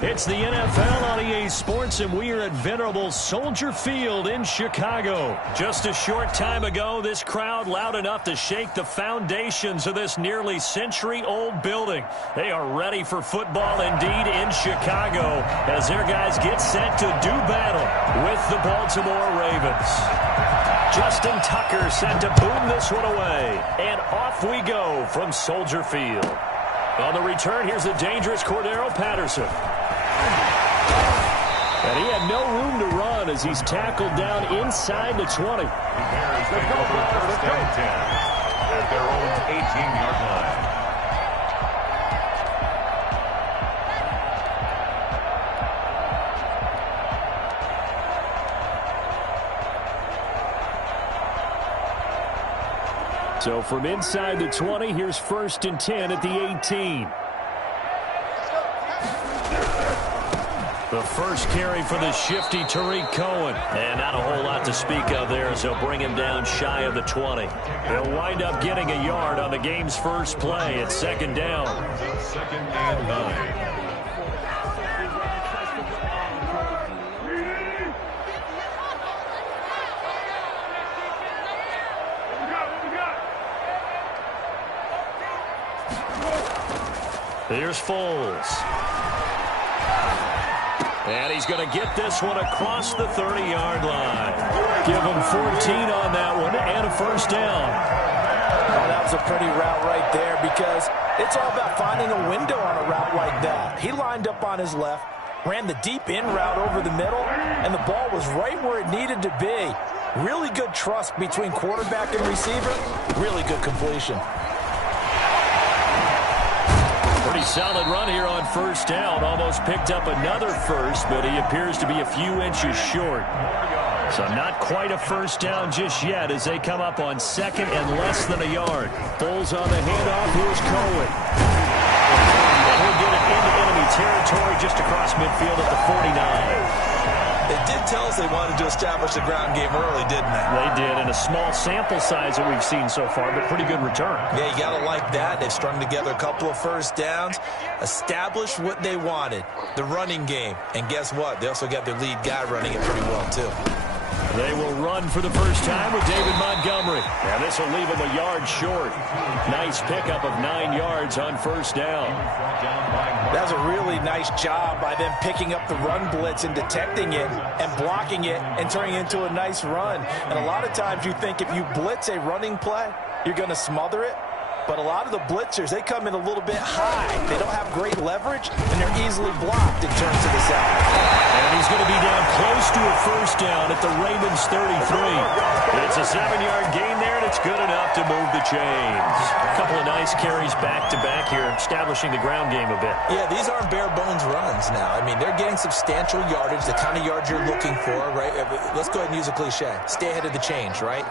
It's the NFL on EA Sports, and we are at venerable Soldier Field in Chicago. Just a short time ago, this crowd loud enough to shake the foundations of this nearly century-old building. They are ready for football indeed in Chicago as their guys get set to do battle with the Baltimore Ravens. Justin Tucker set to boom this one away, and off we go from Soldier Field. On the return, here's the dangerous Cordero Patterson. And he had no room to run as he's tackled down inside the 20. Bears take over first down 10 at their own 18-yard line. So from inside the 20, here's 1st and 10 at the 18. The first carry for the shifty Tariq Cohen. And not a whole lot to speak of there as they'll bring him down shy of the 20. They'll wind up getting a yard on the game's first play at 2nd down. 2nd and 9. Here's Foles. And he's going to get this one across the 30-yard line. Give him 14 on that one and a first down. Well, that was a pretty route right there because it's all about finding a window on a route like that. He lined up on his left, ran the deep in route over the middle, and the ball was right where it needed to be. Really good trust between quarterback and receiver. Really good completion. Pretty solid run here on first down. Almost picked up another first, but he appears to be a few inches short. So not quite a first down just yet as they come up on 2nd and less than a yard. Foles on the handoff. Here's Cohen. And he'll get it into enemy territory just across midfield at the 49. They did tell us they wanted to establish the ground game early, didn't they? They did, in a small sample size that we've seen so far, but pretty good return. Yeah, you got to like that. They've strung together a couple of first downs, established what they wanted, the running game. And guess what? They also got their lead guy running it pretty well, too. They will run for the first time with David Montgomery. And this will leave him a yard short. Nice pickup of 9 yards on first down. That was a really nice job by them picking up the run blitz and detecting it and blocking it and turning it into a nice run. And a lot of times you think if you blitz a running play, you're going to smother it. But a lot of the blitzers, they come in a little bit high. They don't have great leverage, and they're easily blocked in terms of the side. And he's going to be down close to a first down at the Ravens 33. It's a 7-yard gain there, and it's good enough to move the chains. A couple of nice carries back-to-back here, establishing the ground game a bit. Yeah, these aren't bare-bones runs now. I mean, they're getting substantial yardage, the kind of yards you're looking for, right? Let's go ahead and use a cliche. Stay ahead of the change, right?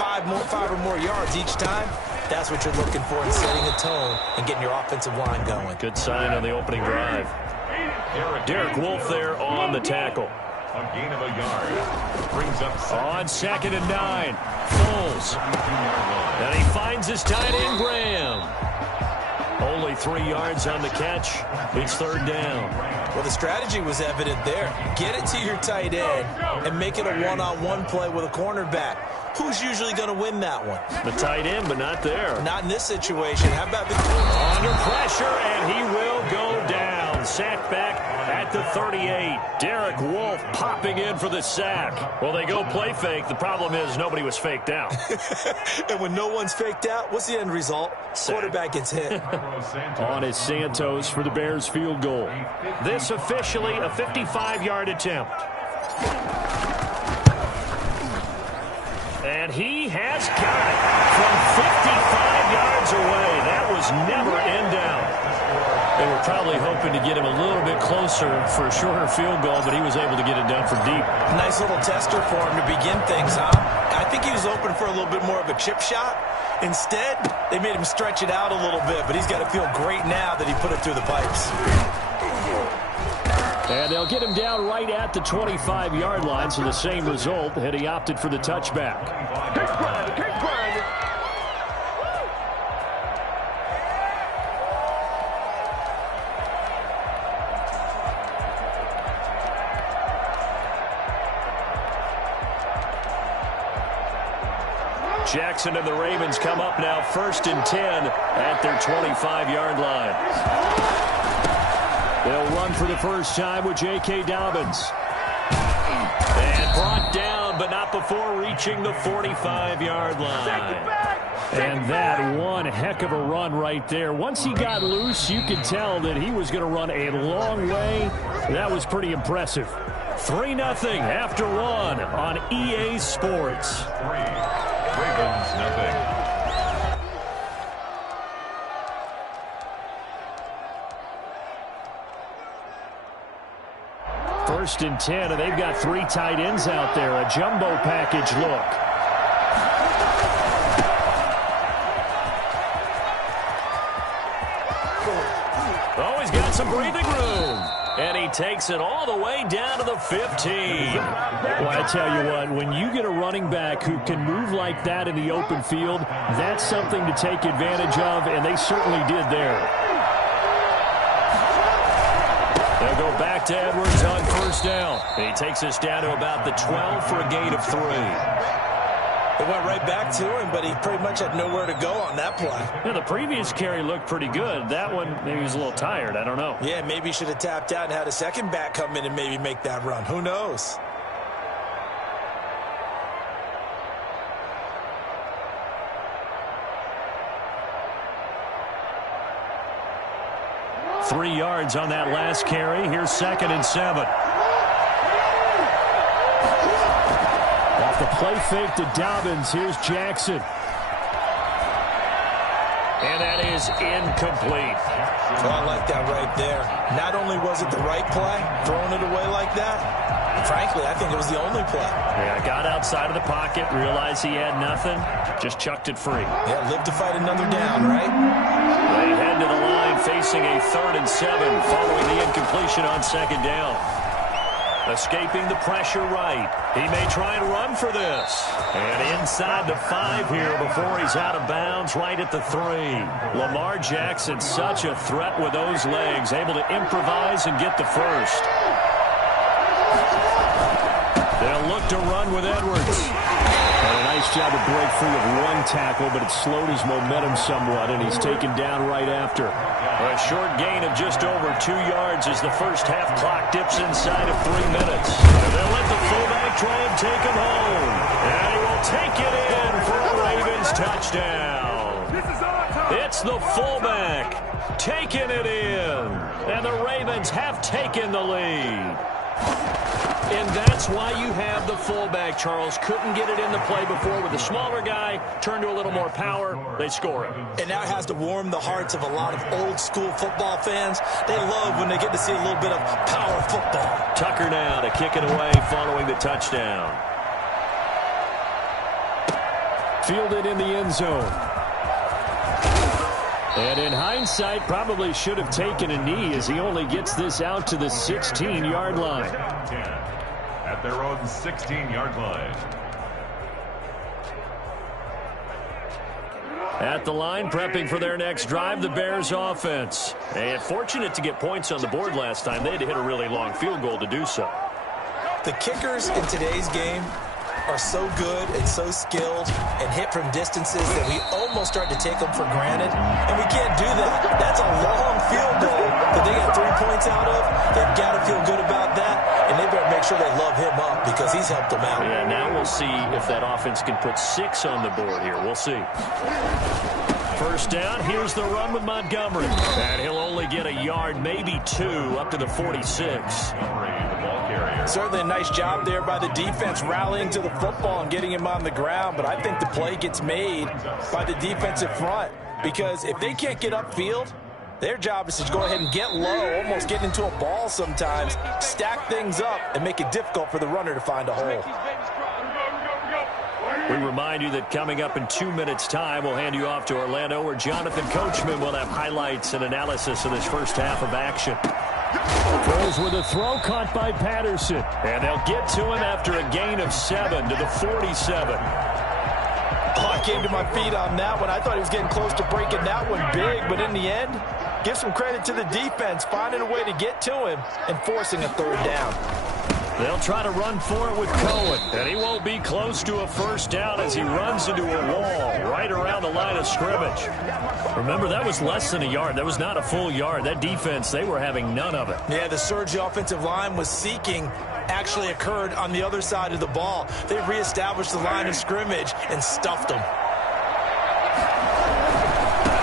5 or more yards each time. That's what you're looking for in setting a tone and getting your offensive line going. Good sign on the opening drive. Derek Wolfe there on the tackle. A gain of a yard. Brings up on 2nd and 9. Foles. And he finds his tight end, Graham. Only 3 yards on the catch. It's 3rd down. Well, the strategy was evident there. Get it to your tight end and make it a one-on-one play with a cornerback. Who's usually going to win that one? The tight end, but not there. Not in this situation. How about the... Under pressure, and he will go down. Sacked back at the 38. Derek Wolfe popping in for the sack. Well, they go play fake. The problem is nobody was faked out. And when no one's faked out, what's the end result? Sack. Quarterback gets hit. On is Santos for the Bears field goal. This officially a 55-yard attempt. And he has got it from 55 yards away. That was never in doubt. They were probably hoping to get him a little bit closer for a shorter field goal, but he was able to get it done from deep. Nice little tester for him to begin things, huh? I think he was open for a little bit more of a chip shot. Instead, they made him stretch it out a little bit, but he's got to feel great now that he put it through the pipes. And they'll get him down right at the 25-yard line, so the same result had he opted for the touchback. Keep grinding. Jackson and the Ravens come up now 1st and 10 at their 25-yard line. They'll run for the first time with J.K. Dobbins. And brought down, but not before reaching the 45-yard line. And that one heck of a run right there. Once he got loose, you could tell that he was going to run a long way. That was pretty impressive. 3-0 after one on EA Sports. 3, Ravens nothing. First and 10, and they've got 3 tight ends out there. A jumbo package look. Oh, he's got some breathing room. And he takes it all the way down to the 15. Well, I tell you what, when you get a running back who can move like that in the open field, that's something to take advantage of, and they certainly did there. They'll go back to Edwards on first down. He takes us down to about the 12 for a gain of 3. It went right back to him, but he pretty much had nowhere to go on that play. Yeah, the previous carry looked pretty good. That one, maybe he was a little tired. I don't know. Yeah, maybe he should have tapped out and had a second back come in and maybe make that run. Who knows? Three yards on that last carry. Here's 2nd and 7. Off the play fake to Dobbins. Here's Jackson. And that is incomplete. Oh, I like that right there. Not only was it the right play, throwing it away like that, frankly, I think it was the only play. Yeah, got outside of the pocket, realized he had nothing, just chucked it free. Yeah, live to fight another down, right? They head to the line facing a 3rd and 7 following the incompletion on 2nd down. Escaping the pressure right. He may try and run for this. And inside the 5 here before he's out of bounds right at the 3. Lamar Jackson, such a threat with those legs, able to improvise and get the first. They'll look to run with Edwards. And a nice job to break free of one tackle, but it slowed his momentum somewhat, and he's taken down right after. A short gain of just over 2 yards as the first half clock dips inside of 3 minutes. And they'll let the fullback try and take him home. And he will take it in for a Ravens touchdown. It's the fullback taking it in. And the Ravens have taken the lead. And that's why you have the fullback, Charles. Couldn't get it in the play before with the smaller guy. Turned to a little more power. They score it. And now it has to warm the hearts of a lot of old-school football fans. They love when they get to see a little bit of power football. Tucker now to kick it away following the touchdown. Fielded in the end zone. And in hindsight, probably should have taken a knee as he only gets this out to the 16-yard line. At their own 16-yard line. At the line, prepping for their next drive, the Bears offense. And fortunate to get points on the board last time. They had to hit a really long field goal to do so. The kickers in today's game are so good and so skilled and hit from distances that we almost start to take them for granted. And we can't do that. That's a long field goal that they got 3 points out of. They've got to feel good about that. And they better make sure they love him up because he's helped them out. Yeah, now we'll see if that offense can put 6 on the board here. We'll see. First down, here's the run with Montgomery. And he'll only get a yard, maybe 2, up to the 46. Certainly a nice job there by the defense rallying to the football and getting him on the ground, but I think the play gets made by the defensive front because if they can't get upfield, their job is to go ahead and get low, almost get into a ball sometimes, stack things up, and make it difficult for the runner to find a hole. We remind you that coming up in 2 minutes' time, we'll hand you off to Orlando, where Jonathan Coachman will have highlights and analysis of this first half of action. Throws with a throw caught by Patterson. And they'll get to him after a gain of 7 to the 47. Oh, I came to my feet on that one. I thought he was getting close to breaking that one big, but in the end, give some credit to the defense, finding a way to get to him and forcing a 3rd down. They'll try to run for it with Cohen, and he won't be close to a first down as he runs into a wall right around the line of scrimmage. Remember, that was less than a yard. That was not a full yard. That defense, they were having none of it. Yeah, the surge the offensive line was seeking actually occurred on the other side of the ball. They reestablished the line of scrimmage and stuffed them.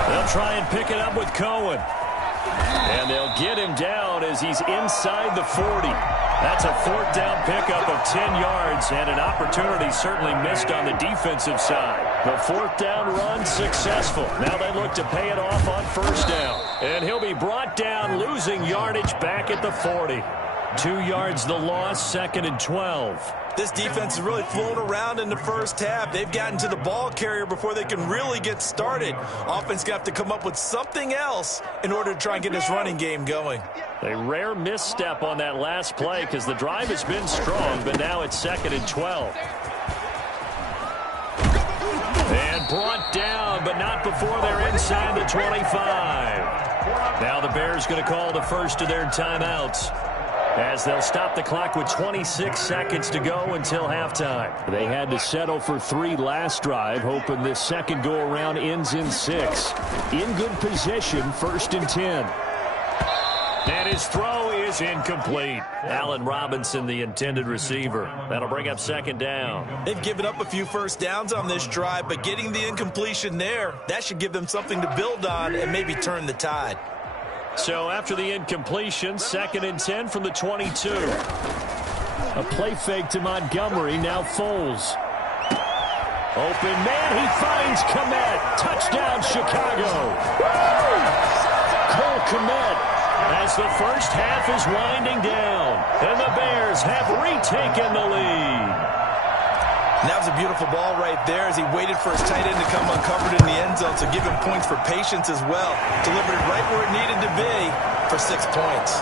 They'll try and pick it up with Cohen. And they'll get him down as he's inside the 40. That's a fourth down pickup of 10 yards and an opportunity certainly missed on the defensive side. The fourth down run successful. Now they look to pay it off on first down. And he'll be brought down, losing yardage back at the 40. 2 yards the loss, 2nd and 12. This defense is really flown around in the first half. They've gotten to the ball carrier before they can really get started. Offense got to come up with something else in order to try and get this running game going. A rare misstep on that last play because the drive has been strong, but now it's 2nd and 12. And brought down, but not before they're inside the 25. Now the Bears going to call the first of their timeouts, as they'll stop the clock with 26 seconds to go until halftime. They had to settle for 3 last drive, hoping this second go-around ends in 6. In good position, 1st and 10. And his throw is incomplete. Allen Robinson, the intended receiver. That'll bring up 2nd down. They've given up a few first downs on this drive, but getting the incompletion there, that should give them something to build on and maybe turn the tide. So after the incompletion, 2nd and 10 from the 22. A play fake to Montgomery, now Foles. Open man, he finds Kmet. Touchdown, Chicago. Cole Kmet, as the first half is winding down, and the Bears have retaken the lead. And that was a beautiful ball right there as he waited for his tight end to come uncovered in the end zone, so give him points for patience as well. Delivered it right where it needed to be for 6 points.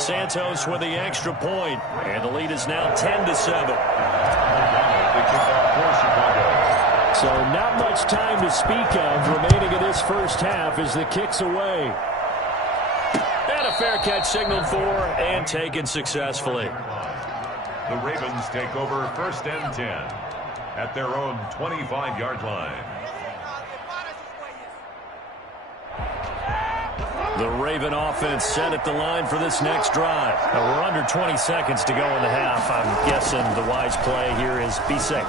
Santos with the extra point, and the lead is now 10-7. So not much time to speak of remaining in this first half as the kick's away. And a fair catch signaled for and taken successfully. The Ravens take over 1st and 10 at their own 25-yard line. The Raven offense set at the line for this next drive. Now we're under 20 seconds to go in the half. I'm guessing the wise play here is be safe.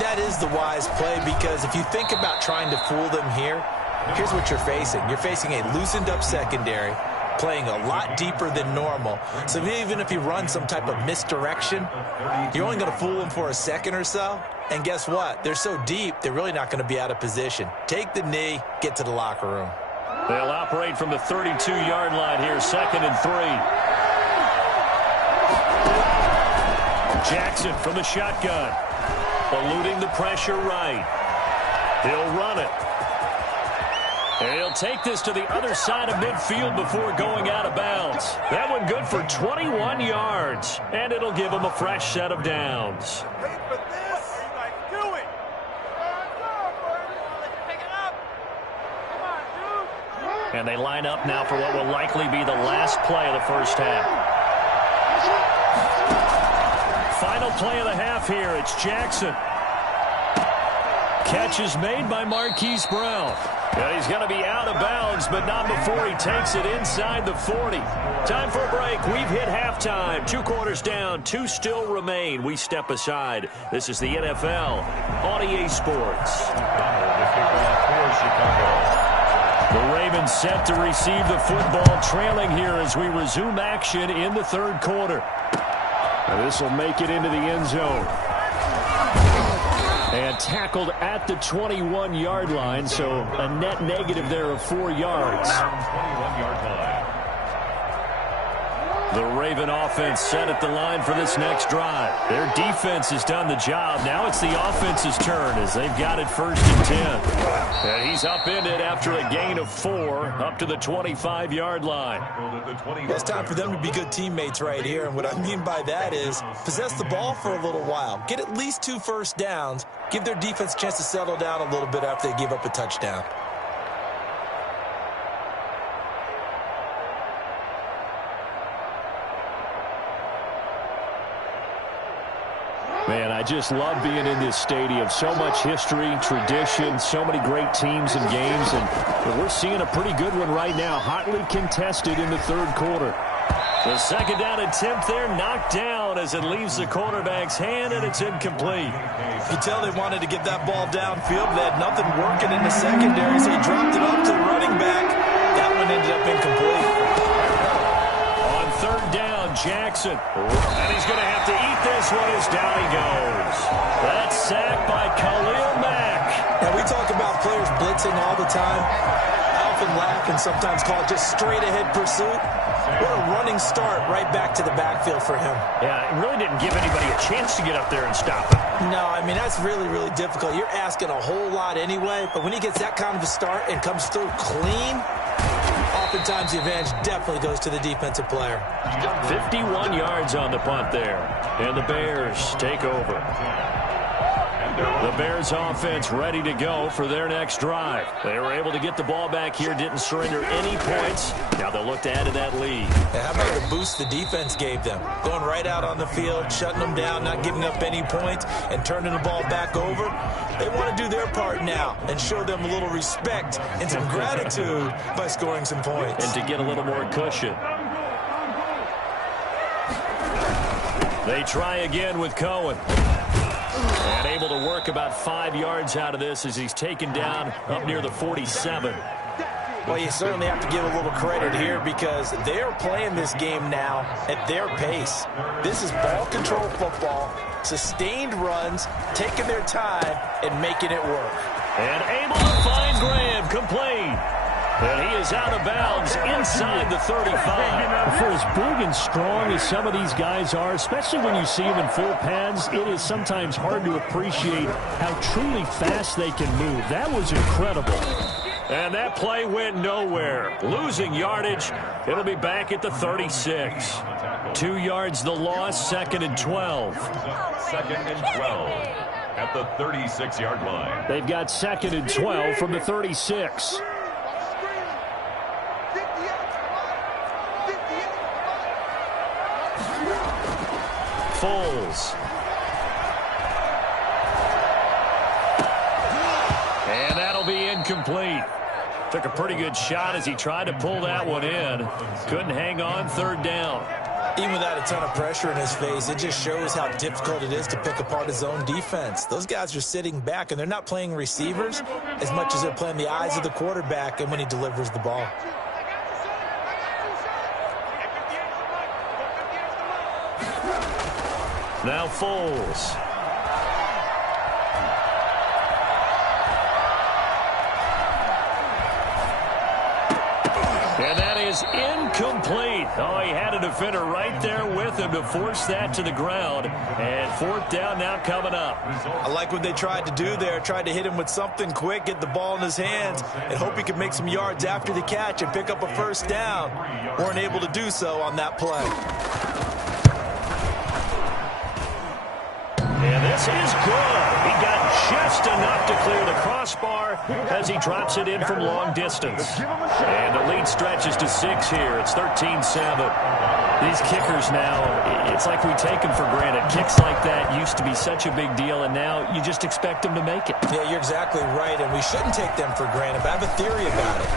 That is the wise play, because if you think about trying to fool them here, here's what you're facing. You're facing a loosened up secondary, playing a lot deeper than normal. So even if you run some type of misdirection, you're only going to fool them for a second or so. And guess what? They're so deep, they're really not going to be out of position. Take the knee, get to the locker room. They'll operate from the 32-yard line here, 2nd and 3. Jackson from the shotgun, eluding the pressure right. He'll run it. And he'll take this to the other side of midfield before going out of bounds. That one good for 21 yards, and it'll give him a fresh set of downs. And they line up now for what will likely be the last play of the first half. Final play of the half here. It's Jackson. Catch is made by Marquise Brown. And he's going to be out of bounds, but not before he takes it inside the 40. Time for a break. We've hit halftime. 2 quarters down, 2 still remain. We step aside. This is the NFL on EA Sports. The Ravens set to receive the football, trailing here as we resume action in the 3rd quarter. This will make it into the end zone. And tackled at the 21-yard line, so a net negative there of 4 yards. 21-yard line. The Raven offense set at the line for this next drive. Their defense has done the job. Now it's the offense's turn as they've got it 1st and 10. And he's upended after a gain of 4 up to the 25-yard line. It's time for them to be good teammates right here. And what I mean by that is possess the ball for a little while. Get at least 2 first downs. Give their defense a chance to settle down a little bit after they give up a touchdown. Man, I just love being in this stadium. So much history, tradition, so many great teams and games, and we're seeing a pretty good one right now, hotly contested in the third quarter. The second down attempt there knocked down as it leaves the quarterback's hand, and it's incomplete. You can tell they wanted to get that ball downfield. They had nothing working in the secondary, so he dropped it off to the running back. That one ended up incomplete. On third down, Jackson. And he's going to have to eat this one as down he goes. That's sacked by Khalil Mack. Now, we talk about players blitzing all the time. I often laugh and sometimes call it just straight-ahead pursuit. What a running start right back to the backfield for him. Yeah, it really didn't give anybody a chance to get up there and stop it. No, I mean, that's really, really difficult. You're asking a whole lot anyway, but when he gets that kind of a start and comes through clean, oftentimes the advantage definitely goes to the defensive player. 51 yards on the punt there, and the Bears take over. The Bears offense ready to go for their next drive. They were able to get the ball back here, didn't surrender any points. Now they'll look to add to that lead. Yeah, how about the boost the defense gave them? Going right out on the field, shutting them down, not giving up any points, and turning the ball back over. They want to do their part now and show them a little respect and some gratitude by scoring some points. And to get a little more cushion. They try again with Cohen. And able to work about 5 yards out of this as he's taken down up near the 47. Well, you certainly have to give a little credit here because they're playing this game now at their pace. This is ball control football, sustained runs, taking their time, and making it work. And able to find Graham, complete. And he is out of bounds inside the 35. For as big and strong as some of these guys are, especially when you see them in full pads, it is sometimes hard to appreciate how truly fast they can move. That was incredible. And that play went nowhere. Losing yardage. It'll be back at the 36. 2 yards the loss, 2nd and 12. 2nd and 12 at the 36-yard line. They've got 2nd and 12 from the 36. Foles. And that'll be incomplete. Took a pretty good shot as he tried to pull that one in. Couldn't hang on, third down. Even without a ton of pressure in his face, it just shows how difficult it is to pick apart his own defense. Those guys are sitting back, and they're not playing receivers as much as they're playing the eyes of the quarterback and when he delivers the ball. Now Foles. And that is incomplete. Oh, he had a defender right there with him to force that to the ground. And 4th down now coming up. I like what they tried to do there. Tried to hit him with something quick, get the ball in his hands, and hope he could make some yards after the catch and pick up a first down. Weren't able to do so on that play. And this is good. He got just enough to clear the crossbar as he drops it in from long distance. And the lead stretches to 6 here. It's 13-7. These kickers now, it's like we take them for granted. Kicks like that used to be such a big deal, and now you just expect them to make it. Yeah, you're exactly right, and we shouldn't take them for granted, but I have a theory about it.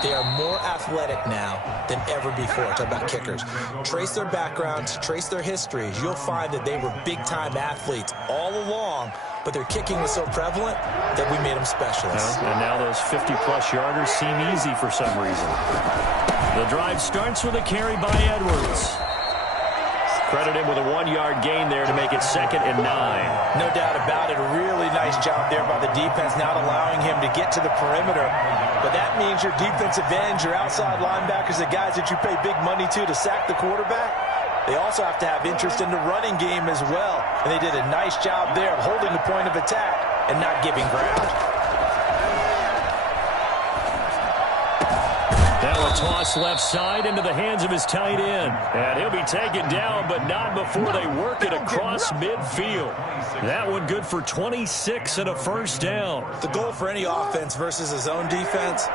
They are more athletic now than ever before. Talk about kickers. Trace their backgrounds, trace their histories. You'll find that they were big-time athletes all along, but their kicking was so prevalent that we made them specialists. And now those 50-plus yarders seem easy for some reason. The drive starts with a carry by Edwards. Credit him with a 1-yard gain there to make it 2nd and 9. No doubt about it. A really nice job there by the defense, not allowing him to get to the perimeter. But that means your defensive ends, your outside linebackers, the guys that you pay big money to sack the quarterback, they also have to have interest in the running game as well. And they did a nice job there of holding the point of attack and not giving ground. Now a toss left side into the hands of his tight end. And he'll be taken down, but not before they work it across midfield. That one good for 26 and a first down. The goal for any offense versus his own defense,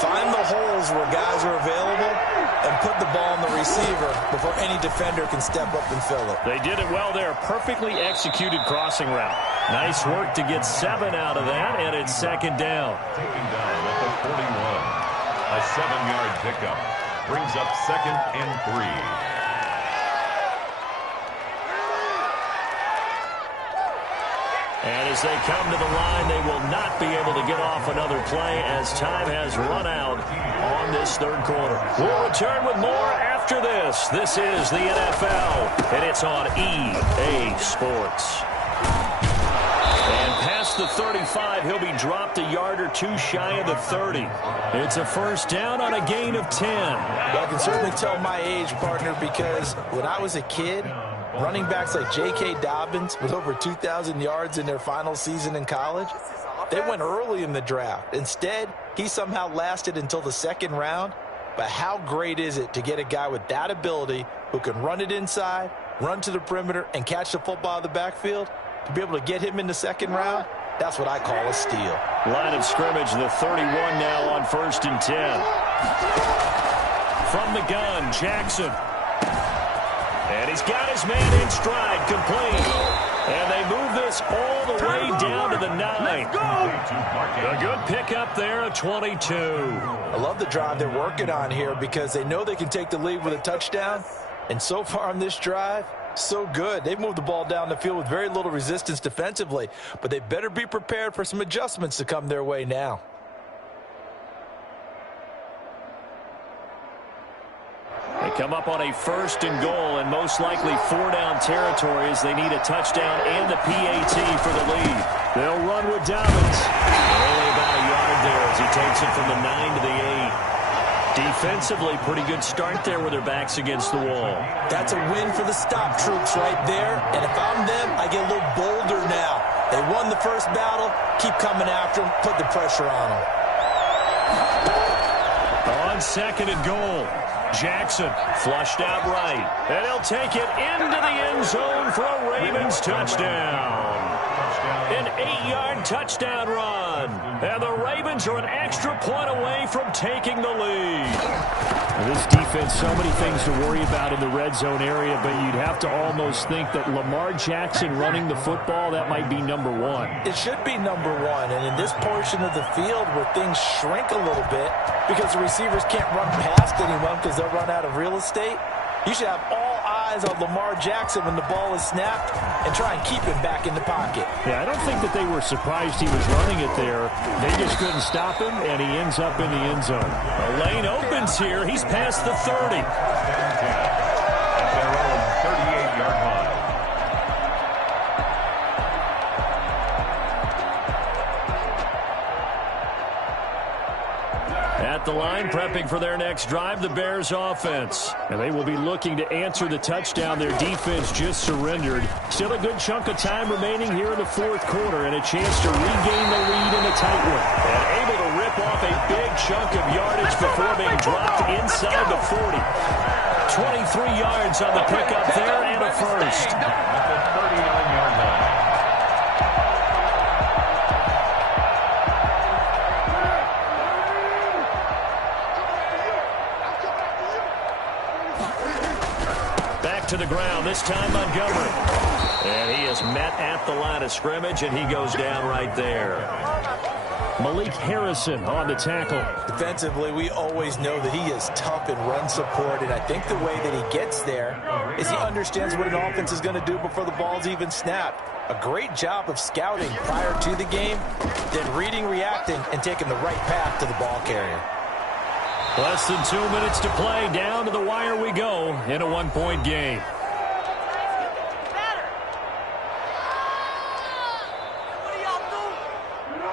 find the holes where guys are available and put the ball on the receiver before any defender can step up and fill it. They did it well there. Perfectly executed crossing route. Nice work to get 7 out of that, and it's second down. Taken down at the 41. A 7-yard pickup brings up 2nd and 3. And as they come to the line, they will not be able to get off another play as time has run out on this third quarter. We'll return with more after this. This is the NFL, and it's on EA Sports. And past the 35, he'll be dropped a yard or two shy of the 30. It's a first down on a gain of 10. Well, I can certainly tell my age, partner, because when I was a kid, running backs like J.K. Dobbins with over 2,000 yards in their final season in college, they went early in the draft. Instead, he somehow lasted until the second round. But how great is it to get a guy with that ability who can run it inside, run to the perimeter, and catch the football out of the backfield? To be able to get him in the second round, that's what I call a steal. Line of scrimmage, the 31 now on 1st and 10. From the gun, Jackson. And he's got his man in stride, complete. And they move this all the way down to the 9. A good pickup there, a 22. I love the drive they're working on here because they know they can take the lead with a touchdown. And so far on this drive, so good. They've moved the ball down the field with very little resistance defensively. But they better be prepared for some adjustments to come their way now. They come up on a 1st and goal, and most likely 4-down territory as they need a touchdown and the PAT for the lead. They'll run with Dobbins. Only about a yard there as he takes it from the 9 to the 8. Defensively, pretty good start there with their backs against the wall. That's a win for the stop troops right there. And if I'm them, I get a little bolder now. They won the first battle. Keep coming after them. Put the pressure on them. On 2nd and goal. Jackson flushed out right. And he'll take it into the end zone for a Ravens touchdown. An 8-yard touchdown run. And the Ravens are an extra point away from taking the lead. This defense, so many things to worry about in the red zone area, but you'd have to almost think that Lamar Jackson running the football, that might be number 1. It should be number 1. And in this portion of the field where things shrink a little bit because the receivers can't run past anyone because they'll run out of real estate, you should have all eyes on Lamar Jackson when the ball is snapped and try and keep him back in the pocket. Yeah, I don't think that they were surprised he was running it there. They just couldn't stop him, and he ends up in the end zone. A lane opens here. He's past the 30. At their own 38-yard line. At the line, prepping for their next drive, the Bears offense. And they will be looking to answer the touchdown their defense just surrendered. Still a good chunk of time remaining here in the fourth quarter and a chance to regain the lead in a tight one. And able to rip off a big chunk of yardage before being dropped inside the 40. 23 yards on the pickup there and a first. At the 39-yard line. To the ground, this time Montgomery. And he is met at the line of scrimmage, and he goes down right there. Malik Harrison on the tackle. Defensively, we always know that he is tough in run support, and I think the way that he gets there is he understands what an offense is going to do before the ball's even snapped. A great job of scouting prior to the game, then reading, reacting, and taking the right path to the ball carrier. Less than 2 minutes to play. Down to the wire we go in a 1-point game.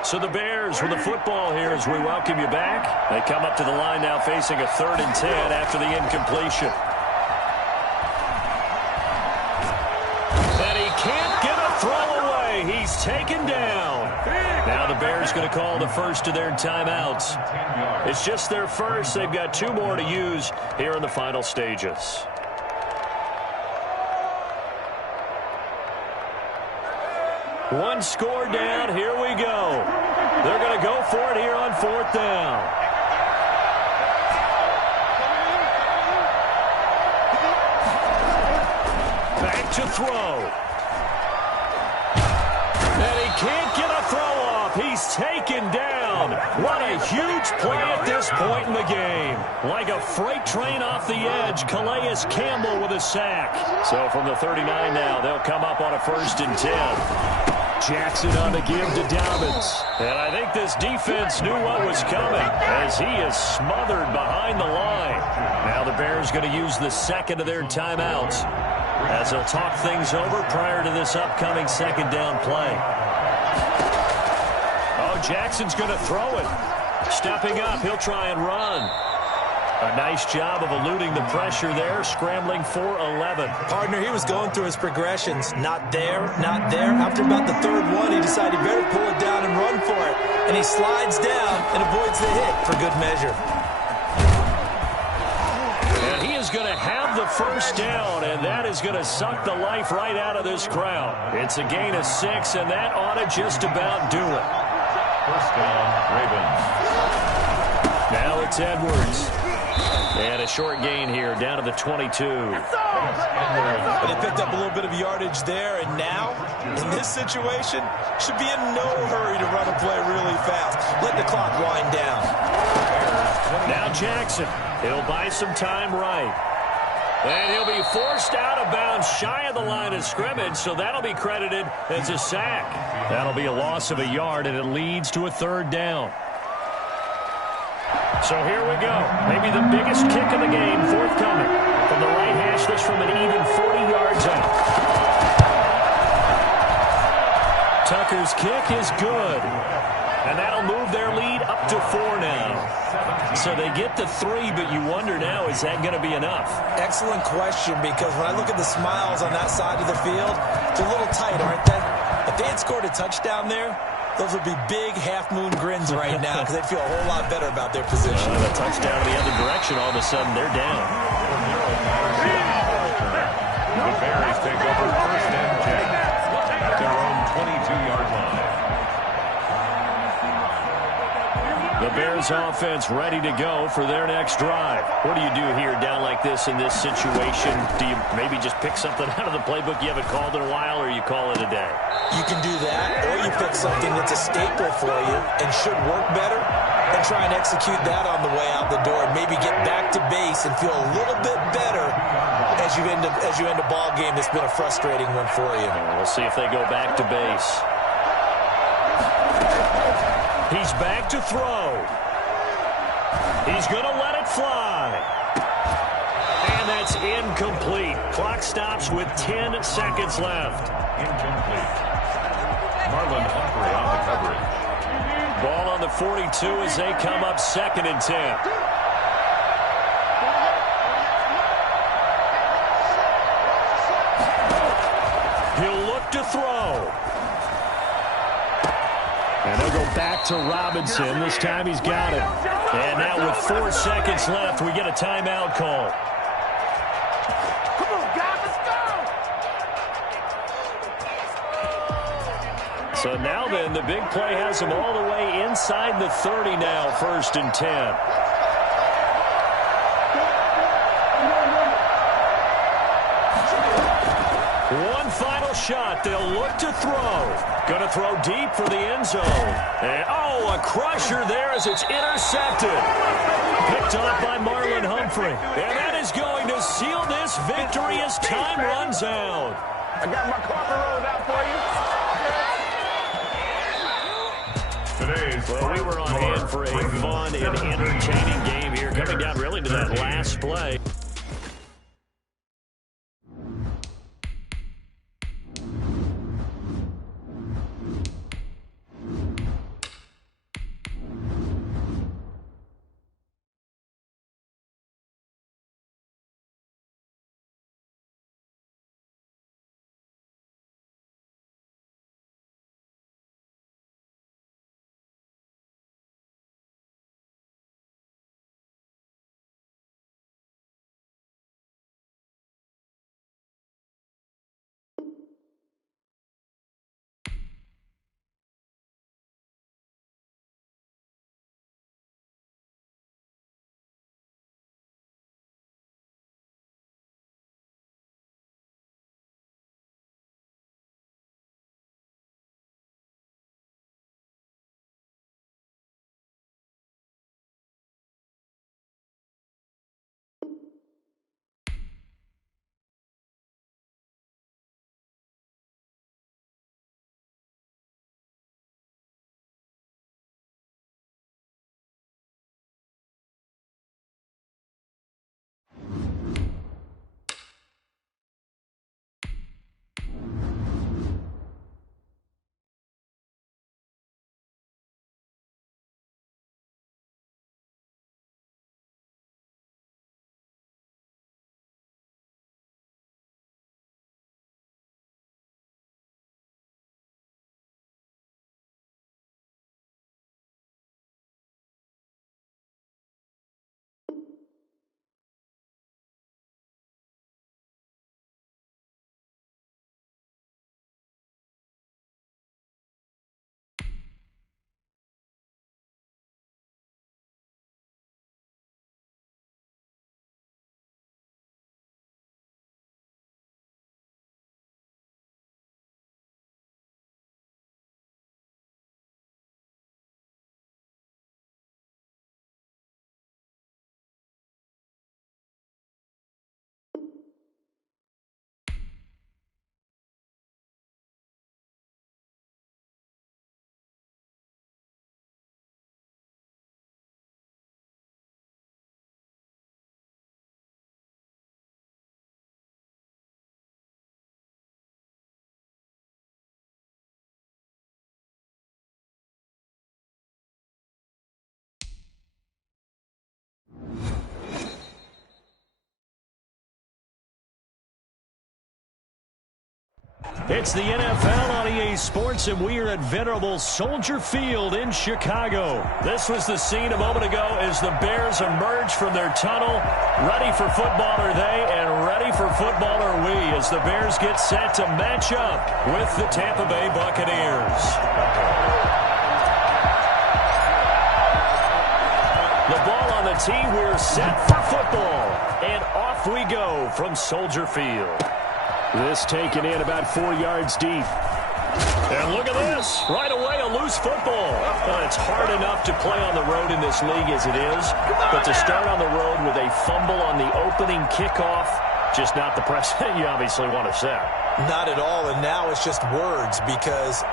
So the Bears with the football here as we welcome you back. They come up to the line now facing a 3rd and 10 after the incompletion. And he can't get a throw away. He's taken down. Now the Bears going to call the first of their timeouts. It's just their first. They've got 2 more to use here in the final stages. One score down. Here we go. They're going to go for it here on 4th down. to throw. And he can't get a throw off. He's taken down. What a huge play at this point in the game. Like a freight train off the edge, Calais Campbell with a sack. So from the 39 now, they'll come up on a 1st and 10. Jackson on the give to Dobbins. And I think this defense knew what was coming as he is smothered behind the line. Now the Bears going to use the second of their timeouts as they'll talk things over prior to this upcoming 2nd down play. Oh, Jackson's going to throw it. Stepping up, he'll try and run. A nice job of eluding the pressure there, scrambling for 11. Partner, he was going through his progressions. Not there, not there. After about the 3rd one, he decided he better pull it down and run for it. And he slides down and avoids the hit for good measure. And he is going to have the 1st down, and that is going to suck the life right out of this crowd. It's a gain of 6, and that ought to just about do it. 1st down, Ravens. Now it's Edwards. And a short gain here, down to the 22. But they picked up a little bit of yardage there, and now, in this situation, should be in no hurry to run a play really fast. Let the clock wind down. Now Jackson. He'll buy some time right. And he'll be forced out of bounds shy of the line of scrimmage, so that'll be credited as a sack. That'll be a loss of a yard, and it leads to a 3rd down. So here we go. Maybe the biggest kick of the game forthcoming. From the right hash, this from an even 40 yards out. Tucker's kick is good. And that'll move their lead up to 4 now. So they get to 3, but you wonder now, is that going to be enough? Excellent question, because when I look at the smiles on that side of the field, they're a little tight, aren't they? If they had scored a touchdown there, those would be big half-moon grins right now because they'd feel a whole lot better about their position. A touchdown in the other direction, all of a sudden they're down. The Bears take over 1st and 10 at their own 22-yard line. The Bears offense ready to go for their next drive. What do you do here down like this in this situation? Do you maybe just pick something out of the playbook you haven't called in a while, or you call it a day? You can do that, or you pick something that's a staple for you and should work better and try and execute that on the way out the door and maybe get back to base and feel a little bit better as you end a ball game that's been a frustrating one for you. And we'll see if they go back to base. He's back to throw. He's going to let it fly. And that's incomplete. Clock stops with 10 seconds left. Incomplete. Marlon Humphrey on the coverage. Ball on the 42 as they come up 2nd and 10. He'll look to throw. And they'll go back to Robinson. This time he's got it. And now with 4 seconds left, we get a timeout call. Come on, guys, let's go! So now then, the big play has them all the way inside the 30 now, 1st and 10. One final shot. They'll look to throw. Going to throw deep for the end zone. And, oh, a crusher there as it's intercepted. Picked off by Marlon Humphrey. And that is going to seal this victory as time runs out. I got my carpet rolled out for you. Well, we were on hand for a fun and entertaining game here, coming down really to that last play. It's the NFL on EA Sports, and we are at venerable Soldier Field in Chicago. This was the scene a moment ago as the Bears emerged from their tunnel. Ready for football are they, and ready for football are we, as the Bears get set to match up with the Tampa Bay Buccaneers. The ball on the tee, we're set for football, and off we go from Soldier Field. This taken in about 4 yards deep. And look at this. Right away, a loose football. It's hard enough to play on the road in this league as it is, but to start on the road with a fumble on the opening kickoff, just not the precedent you obviously want to set. Not at all, and now it's just words because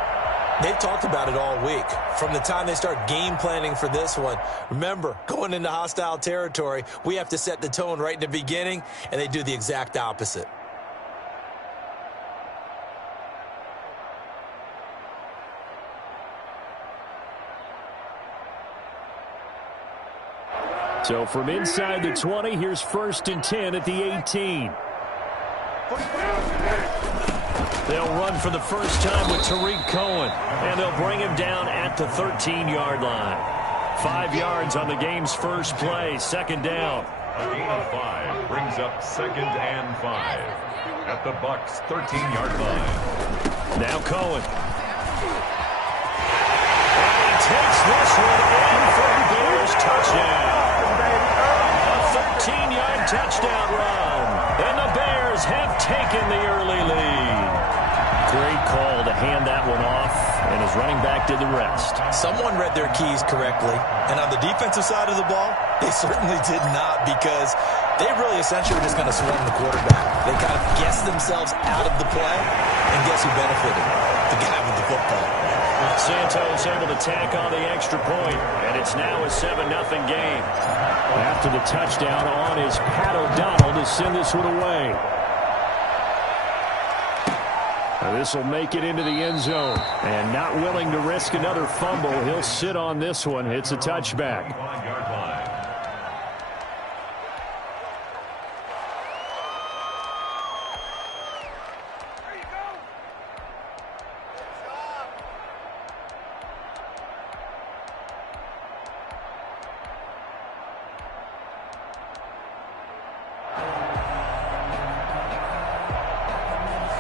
they've talked about it all week. From the time they start game planning for this one, remember, going into hostile territory, we have to set the tone right in the beginning, and they do the exact opposite. So from inside the 20, here's 1st and 10 at the 18. They'll run for the first time with Tariq Cohen, and they'll bring him down at the 13-yard line. 5 yards on the game's first play, 2nd down. A gain of 5 brings up 2nd and 5 at the Bucs' 13-yard line. Now Cohen. And he takes this one in for the Bears touchdown. A 13-yard touchdown run. And the Bears have taken the early lead. Great call to hand that one off, and his running back did the rest. Someone read their keys correctly, and on the defensive side of the ball, they certainly did not, because they really essentially were just going to swarm the quarterback. They kind of guessed themselves out of the play, and guess who benefited? The guy with the football. Santos able to tack on the extra point, and it's now a 7-0 game. After the touchdown, on is Pat O'Donnell to send this one away. This will make it into the end zone. And not willing to risk another fumble, he'll sit on this one. It's a touchback.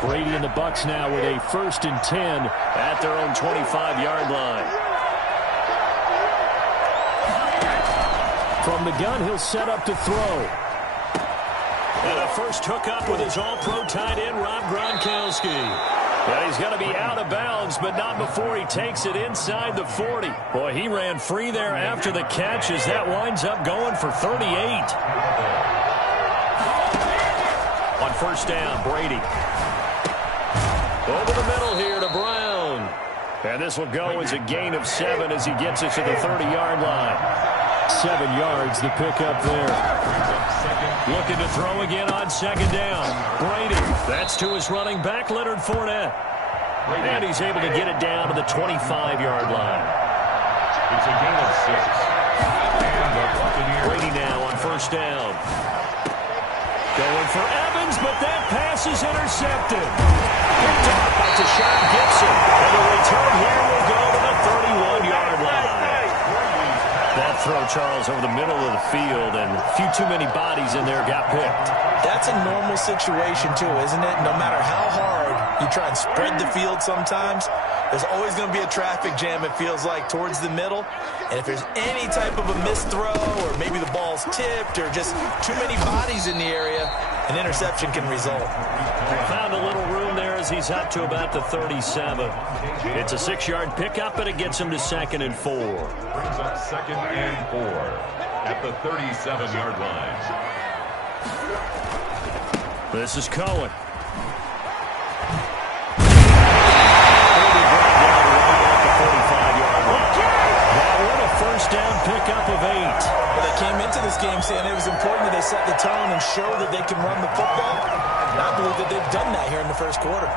Brady and the Bucs now with a 1st and 10 at their own 25-yard line. From the gun, he'll set up to throw. And a first hookup with his all-pro tight end, Rob Gronkowski. And he's going to be out of bounds, but not before he takes it inside the 40. Boy, he ran free there after the catch as that winds up going for 38. On 1st down, Brady. Over the middle here to Brown. And this will go as a gain of 7 as he gets it to the 30-yard line. 7 yards to pick up there. Looking to throw again on 2nd down. Brady. That's to his running back, Leonard Fournette. And he's able to get it down to the 25-yard line. It's a gain of 6. And the Buccaneers. Brady now on 1st down. Going for Evans, but that pass is intercepted. Picked up by Tashawn Gibson. And the return here will go to the 31-yard line. That throw, Charles, over the middle of the field, and a few too many bodies in there got picked. That's a normal situation, too, isn't it? No matter how hard you try and spread the field sometimes, there's always going to be a traffic jam, it feels like, towards the middle. And if there's any type of a missed throw, or maybe the ball's tipped, or just too many bodies in the area, an interception can result. Found a little room there as he's up to about the 37. It's a 6-yard pickup, and it gets him to 2nd and 4. Brings up 2nd and 4 at the 37-yard line. This is Cohen. First down pickup of 8. Well, they came into this game saying it was important that they set the tone and show that they can run the football. And I believe that they've done that here in the first quarter.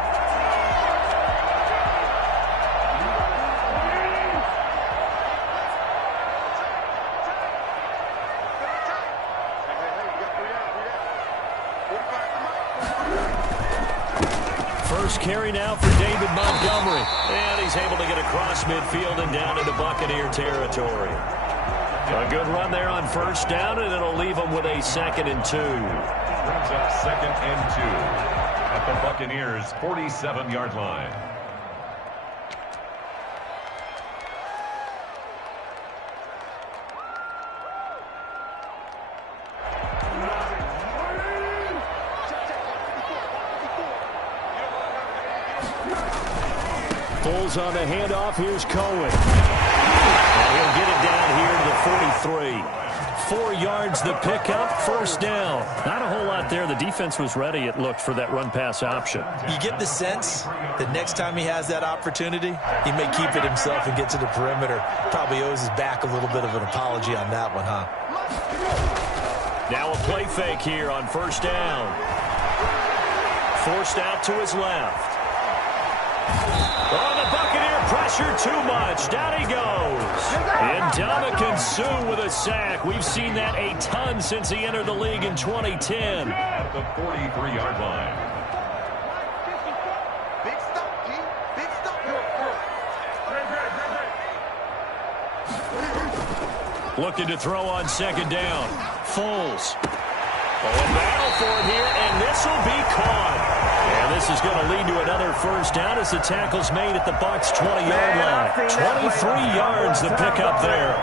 First carry now for David Montgomery. And he's able to get across midfield and down into Buccaneer territory. A good run there on first down, and it'll leave them with a 2nd and 2. Brings up 2nd and 2 at the Buccaneers' 47-yard line. Pulls on the handoff. Here's Cohen. And he'll get it down here to the 43. 4 yards the pickup, first down. Not a whole lot there. The defense was ready, it looked, for that run-pass option. You get the sense that next time he has that opportunity, he may keep it himself and get to the perimeter. Probably owes his back a little bit of an apology on that one, huh? Now a play fake here on first down. Forced out to his left. Oh, the Buccaneer pressure too much. Down he goes. And Ndamukong Suh with a sack. We've seen that a ton since he entered the league in 2010. At the 43-yard line. Big stop, G. Big stop. Looking to throw on second down. Foles. Oh, a battle for it here, and this will be caught. And this is going to lead to another first down as the tackle's made at the Bucs' 20-yard line. 23 yards the pickup there.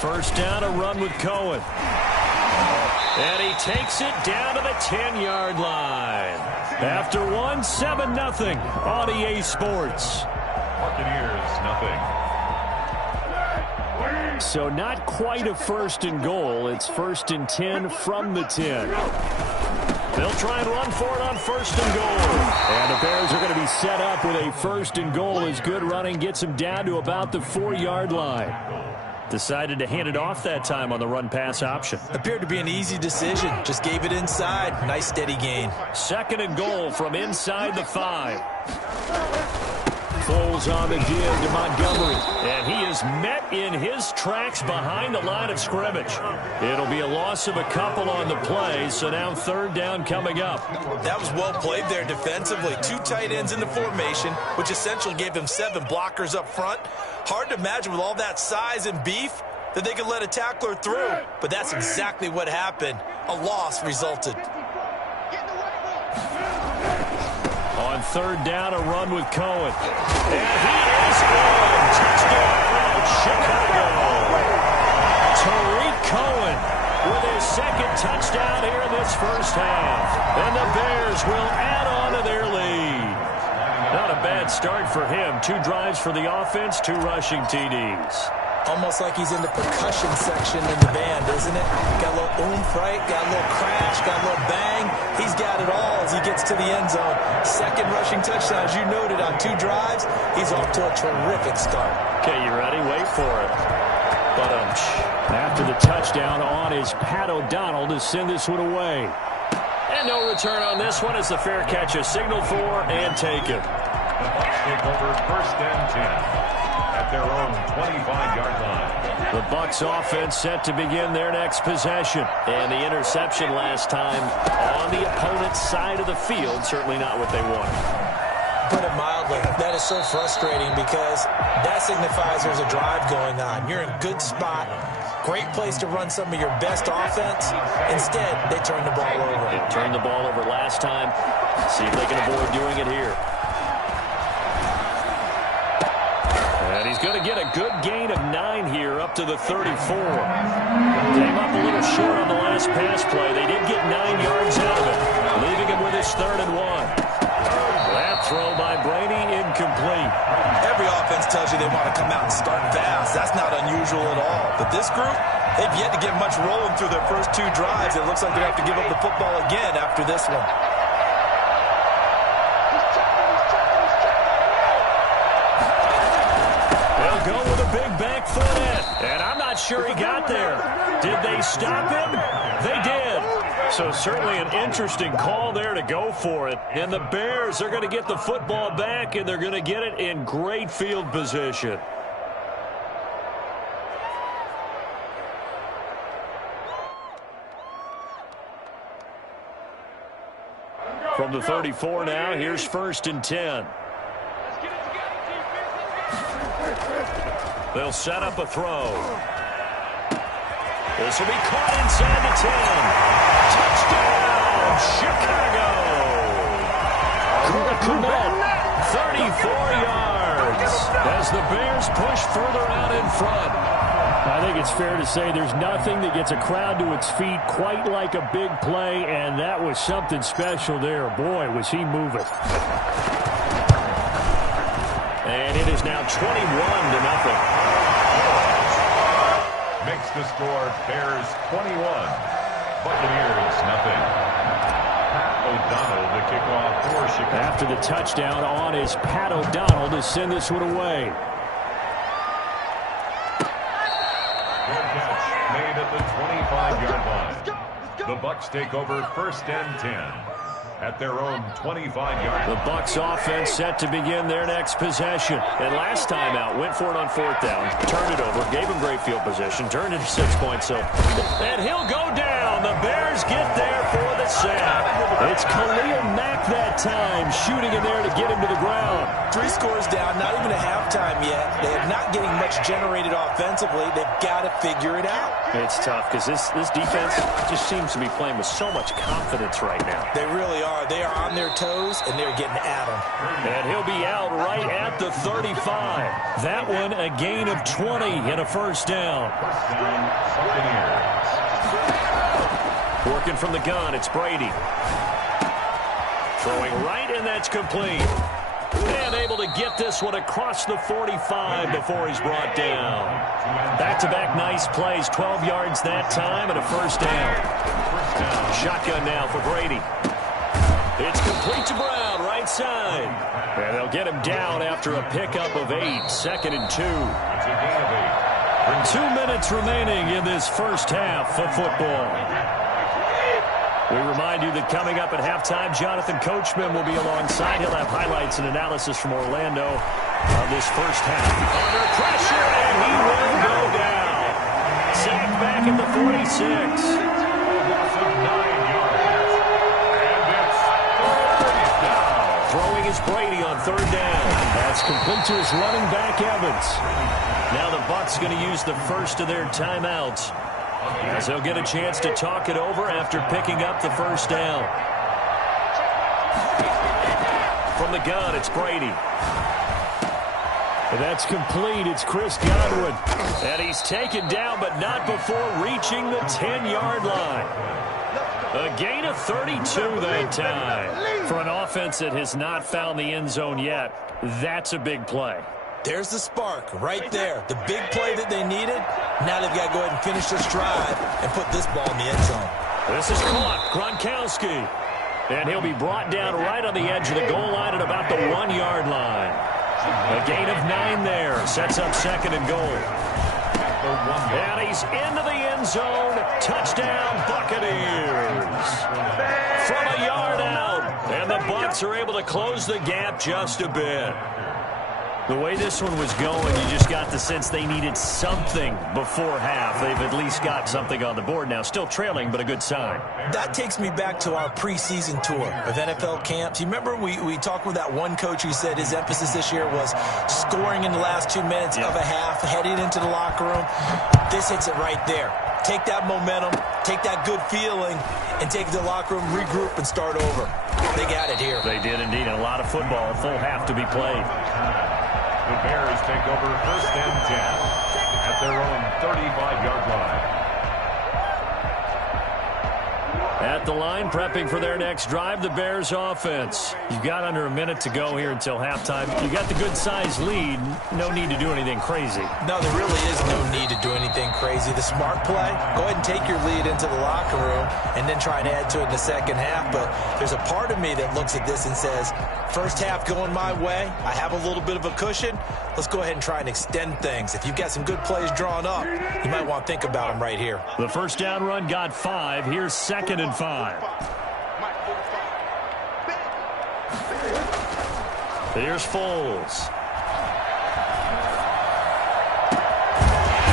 First down, a run with Cohen. And he takes it down to the 10-yard line. After one, 7-0 on EA Sports. Buccaneers, nothing. So not quite a first and goal. It's 1st and 10 from the 10. They'll try and run for it on 1st and goal. And the Bears are going to be set up with a 1st and goal as good running gets them down to about the 4-yard line. Decided to hand it off that time on the run-pass option. Appeared to be an easy decision. Just gave it inside. Nice steady gain. 2nd and goal from inside the 5. Foles on the give to Montgomery. And he is met in his tracks behind the line of scrimmage. It'll be a loss of a couple on the play, so now 3rd down coming up. That was well played there defensively. 2 tight ends in the formation, which essentially gave him 7 blockers up front. Hard to imagine with all that size and beef that they could let a tackler through. But that's exactly what happened. A loss resulted. On 3rd down, a run with Cohen. And he is in. Touchdown, Chicago. Tariq Cohen with his 2nd touchdown here in this first half. And the Bears will add on to their lead. Not a bad start for him. 2 drives for the offense, 2 rushing TDs. Almost like he's in the percussion section in the band, isn't it? Got a little oomph, right? Got a little crash, got a little bang. He's got it all as he gets to the end zone. 2nd rushing touchdown, as you noted, on 2 drives. He's off to a terrific start. Okay, you ready? Wait for it. But after the touchdown on is Pat O'Donnell to send this one away. And no return on this one as the fair catch is signaled for and taken. The Bucs take over 1st and 10 at their own 25-yard line. The Bucs offense set to begin their next possession. And the interception last time on the opponent's side of the field, certainly not what they wanted. Put it mildly, that is so frustrating because that signifies there's a drive going on. You're in a good spot. Great place to run some of your best offense. Instead, they turn the ball over. They turned the ball over last time. See if they can avoid doing it here. And he's going to get a good gain of 9 here up to the 34. Came up a little short on the last pass play. They did get 9 yards out of it, leaving him with his 3rd and 1. That throw by Brady incomplete. Every offense tells you they want to come out and start fast. That's not unusual at all. But this group, they've yet to get much rolling through their first 2 drives. It looks like they have to give up the football again after this one. They'll go with a big back foot in. And I'm not sure he got there. Did they stop him? They did. So certainly an interesting call there to go for it. And the Bears are going to get the football back, and they're going to get it in great field position. From the 34 now, here's 1st and 10. They'll set up a throw. This will be caught inside the 10. Touchdown, Chicago! 34 yards as the Bears push further out in front. I think it's fair to say there's nothing that gets a crowd to its feet quite like a big play, and that was something special there. Boy, was he moving. And it is now 21-0. Makes the score Bears 21, Buccaneers nothing. Pat O'Donnell to kick off for Chicago. After the touchdown on is Pat O'Donnell to send this one away. Good catch made at the 25-yard line. The Bucs take over 1st and 10 at their own 25-yard line. The Bucs offense set to begin their next possession. And last time out, went for it on 4th down, turned it over, gave him great field position, turned it to 6 points. And he'll go down. The Bears get there for the sack. It's Khalil Mack that time, shooting in there to get him to the ground. 3 scores down, not even a halftime yet. They're not getting much generated offensively. They've got to figure it out. It's tough because this defense just seems to be playing with so much confidence right now. They really are. They are on their toes, and they're getting at them. And he'll be out right at the 35. That one a gain of 20 and a 1st down. Working from the gun, it's Brady. Throwing right, and that's complete. And able to get this one across the 45 before he's brought down. Back-to-back nice plays, 12 yards that time, and a 1st down. Shotgun now for Brady. It's complete to Brown, right side. And they'll get him down after a pickup of 8, 2nd and 2. 2 minutes remaining in this first half of football. We remind you that coming up at halftime, Jonathan Coachman will be alongside. He'll have highlights and analysis from Orlando of this first half. Under pressure, and he will go down. Sacked back at the 46. Throwing is Brady on 3rd down. That's complete to his running back, Evans. Now the Bucs going to use the first of their timeouts, as they'll get a chance to talk it over after picking up the 1st down. From the gun, it's Brady. And that's complete. It's Chris Godwin. And he's taken down, but not before reaching the 10-yard line. A gain of 32 that time. For an offense that has not found the end zone yet, that's a big play. There's the spark right there. The big play that they needed. Now they've got to go ahead and finish this drive and put this ball in the end zone. This is caught. Gronkowski. And he'll be brought down right on the edge of the goal line at about the 1-yard line. A gain of 9 there. Sets up 2nd and goal. And he's into the end zone. Touchdown, Buccaneers. From a yard out. And the Bucs are able to close the gap just a bit. The way this one was going, you just got the sense they needed something before half. They've at least got something on the board now. Still trailing, but a good sign. That takes me back to our preseason tour of NFL camps. You remember we talked with that one coach who said his emphasis this year was scoring in the last 2 minutes of a half, heading into the locker room. This hits it right there. Take that momentum, take that good feeling, and take it to the locker room, regroup, and start over. They got it here. They did indeed. A lot of football, a full half to be played. The Bears take over 1st and 10 at their own 35-yard line. At the line, prepping for their next drive, the Bears offense. You've got under a minute to go here until halftime. You got the good-sized lead. No need to do anything crazy. No, there really is no need to do anything crazy. The smart play, go ahead and take your lead into the locker room and then try and add to it in the second half. But there's a part of me that looks at this and says, first half going my way, I have a little bit of a cushion. let's go ahead and try and extend things. If you've got some good plays drawn up, you might want to think about them right here. The first down run got 5. Here's 2nd and 5. Here's Foles.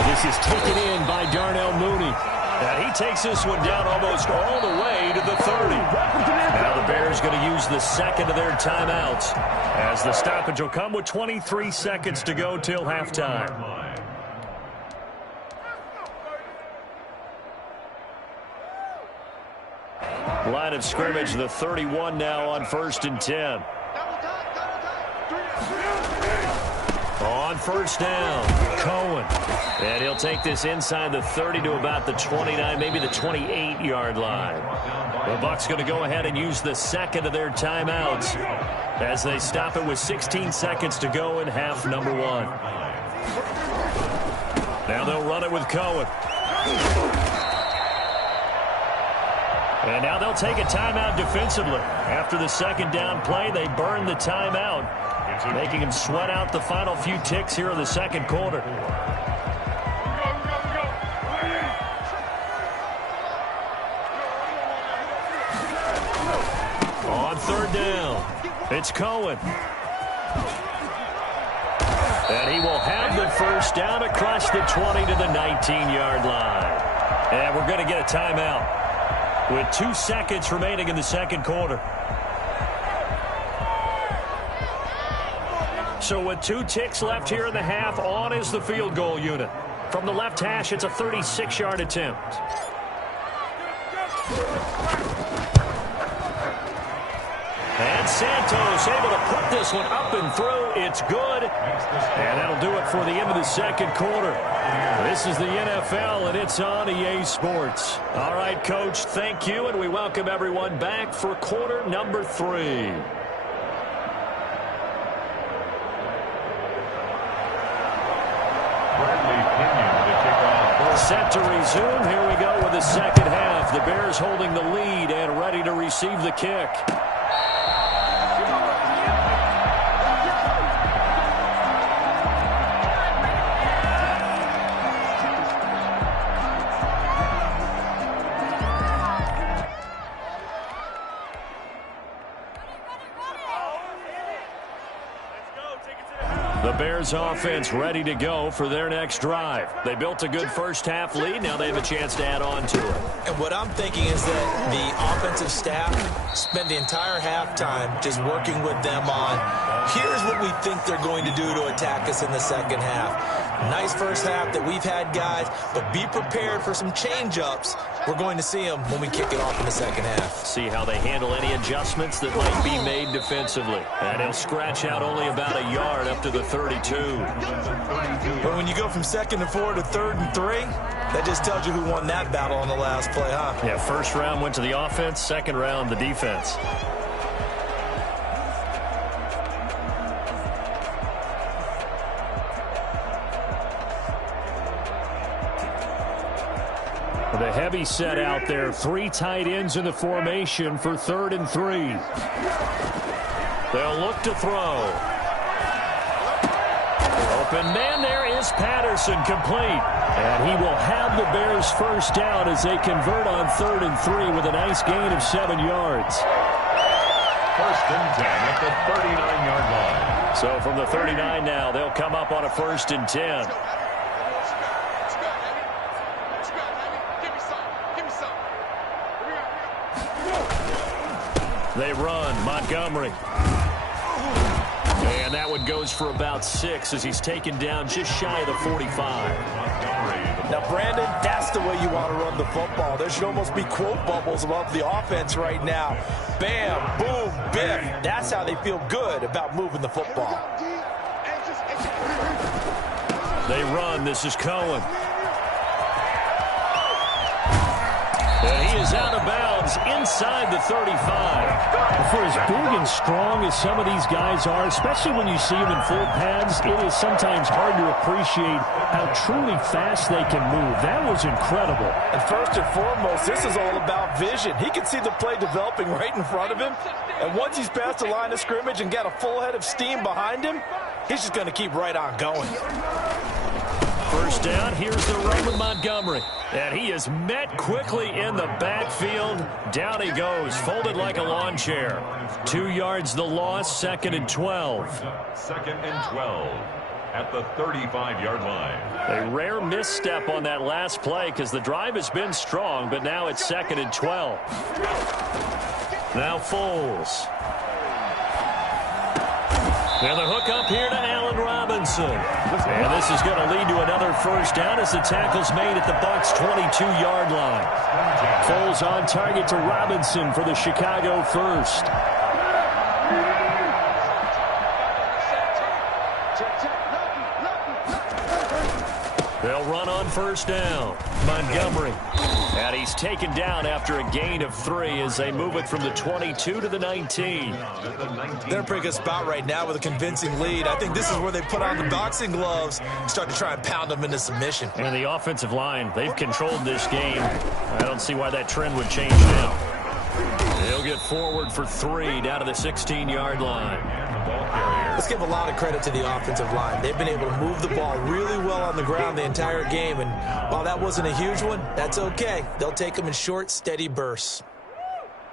This is taken in by Darnell Mooney. And he takes this one down almost all the way to the 30. Now the Bears going to use the second of their timeouts, as the stoppage will come with 23 seconds to go till halftime. Line of scrimmage, the 31 now on 1st and 10. On first down, Cohen. And he'll take this inside the 30 to about the 29, maybe the 28-yard line. The Bucs going to go ahead and use the second of their timeouts as they stop it with 16 seconds to go in half number 1. Now they'll run it with Cohen. And now they'll take a timeout defensively. After the second down play, they burn the timeout, making him sweat out the final few ticks here in the second quarter. On third down, it's Cohen. And he will have the first down across the 20 to the 19-yard line. And we're going to get a timeout with 2 seconds remaining in the second quarter. So with 2 ticks left here in the half, on is the field goal unit. From the left hash, it's a 36-yard attempt. And Santos able to put this one up and through. It's good. And that'll do it for the end of the second quarter. This is the NFL, and it's on EA Sports. All right, Coach, thank you, and we welcome everyone back for quarter number 3. Set to resume. Here we go with the second half. The Bears holding the lead and ready to receive the kick. The Bears offense ready to go for their next drive. They built a good first half lead. Now they have a chance to add on to it. And what I'm thinking is that the offensive staff spent the entire halftime just working with them on, here's what we think they're going to do to attack us in the second half. Nice first half that we've had, guys, but be prepared for some change-ups. We're going to see them when we kick it off in the second half. See how they handle any adjustments that might be made defensively. And he'll scratch out only about a yard up to the 32. But when you go from 2nd and 4 to 3rd and 3, that just tells you who won that battle on the last play, huh? Yeah, first round went to the offense, second round the defense. The heavy set out there. 3 tight ends in the formation for 3rd and 3. They'll look to throw. Open man there is Patterson, complete. And he will have the Bears first down as they convert on 3rd and 3 with a nice gain of 7 yards. 1st and 10 at the 39-yard line. So from the 39 now, they'll come up on a 1st and 10. They run. Montgomery. And that one goes for about 6 as he's taken down just shy of the 45. Now, Brandon, that's the way you want to run the football. There should almost be quote bubbles above the offense right now. Bam, boom, biff. That's how they feel good about moving the football. They run. This is Cohen. And he is out of bounds inside the 35. For as big and strong as some of these guys are, especially when you see them in full pads, it is sometimes hard to appreciate how truly fast they can move. That was incredible. And first and foremost, this is all about vision. He can see the play developing right in front of him. And once he's past the line of scrimmage and got a full head of steam behind him, he's just going to keep right on going. First down, here's the run with Montgomery. And he is met quickly in the backfield. Down he goes, folded like a lawn chair. 2 yards the loss, 2nd and 12. 2nd and 12 at the 35-yard line. A rare misstep on that last play because the drive has been strong, but now it's 2nd and 12. Now Foles. And the hook up here to Allen Robinson. And this is going to lead to another first down as the tackle's made at the Bucs' 22-yard line. Foles on target to Robinson for the Chicago first. They'll run on first down. Montgomery. And he's taken down after a gain of 3 as they move it from the 22 to the 19. They're in a pretty good spot right now with a convincing lead. I think this is where they put on the boxing gloves and start to try and pound them into submission. And the offensive line, they've controlled this game. I don't see why that trend would change now. They'll get forward for 3 down to the 16-yard line. Let's give a lot of credit to the offensive line. They've been able to move the ball really well on the ground the entire game, and while that wasn't a huge one, that's okay. They'll take them in short, steady bursts.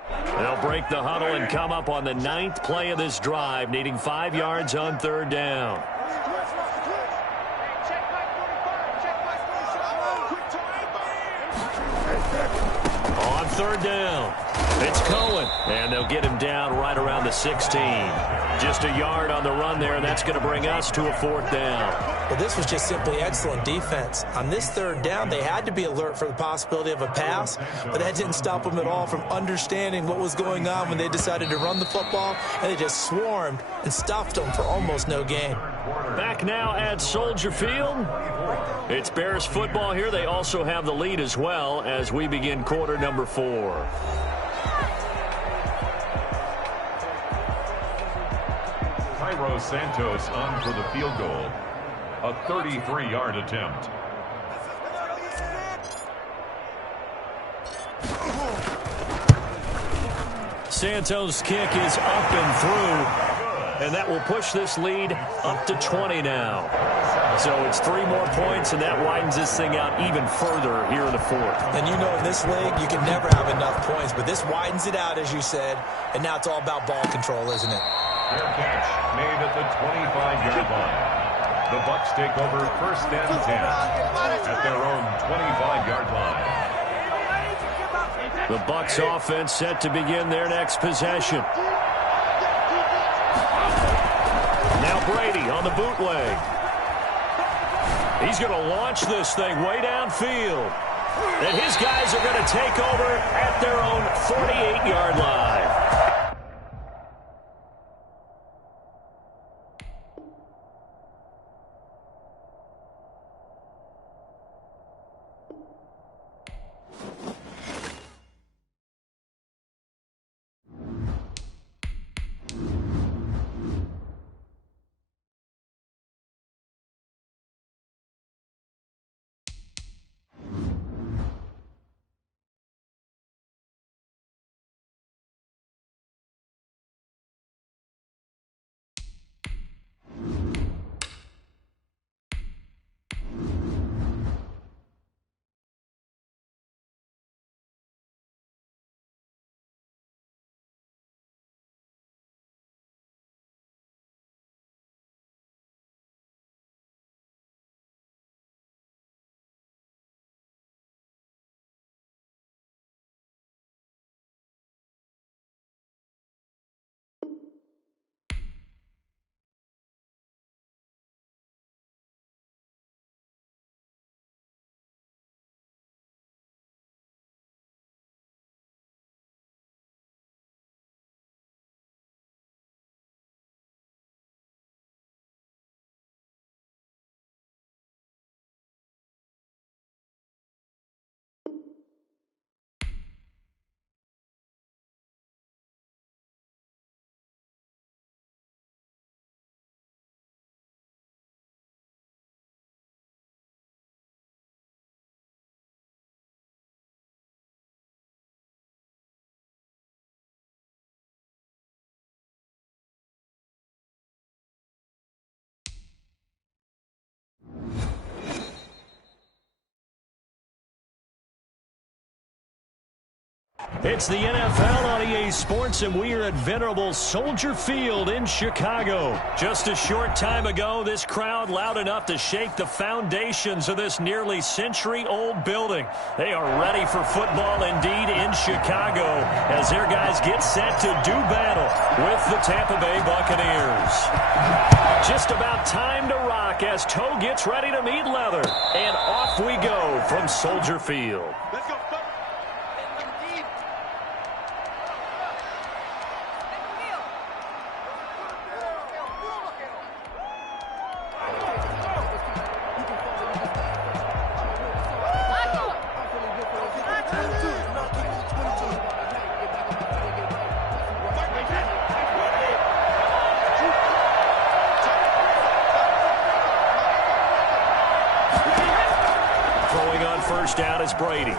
They'll break the huddle and come up on the 9th play of this drive, needing 5 yards on 3rd down. On 3rd down, it's Cohen, and they'll get him down right around the 16. Just a yard on the run there, and that's going to bring us to a 4th down. Well, this was just simply excellent defense. On this 3rd down, they had to be alert for the possibility of a pass, but that didn't stop them at all from understanding what was going on when they decided to run the football, and they just swarmed and stuffed them for almost no gain. Back now at Soldier Field. It's Bears football here. They also have the lead as well as we begin quarter number 4. Cairo Santos on for the field goal. A 33-yard attempt. Santos' kick is up and through, and that will push this lead up to 20 now. So it's 3 more points, and that widens this thing out even further here in the 4th. And you know in this league, you can never have enough points, but this widens it out, as you said, and now it's all about ball control, isn't it? Fair catch made at the 25-yard line. The Bucs take over 1st and 10 at their own 25-yard line. The Bucs offense set to begin their next possession. Now Brady on the bootleg. He's going to launch this thing way downfield. And his guys are going to take over at their own 48-yard line. It's the NFL on EA Sports, and we are at venerable Soldier Field in Chicago. Just a short time ago, this crowd loud enough to shake the foundations of this nearly century-old building. They are ready for football indeed in Chicago as their guys get set to do battle with the Tampa Bay Buccaneers. Just about time to rock as toe gets ready to meet leather. And off we go from Soldier Field. Let's go. First down is Brady.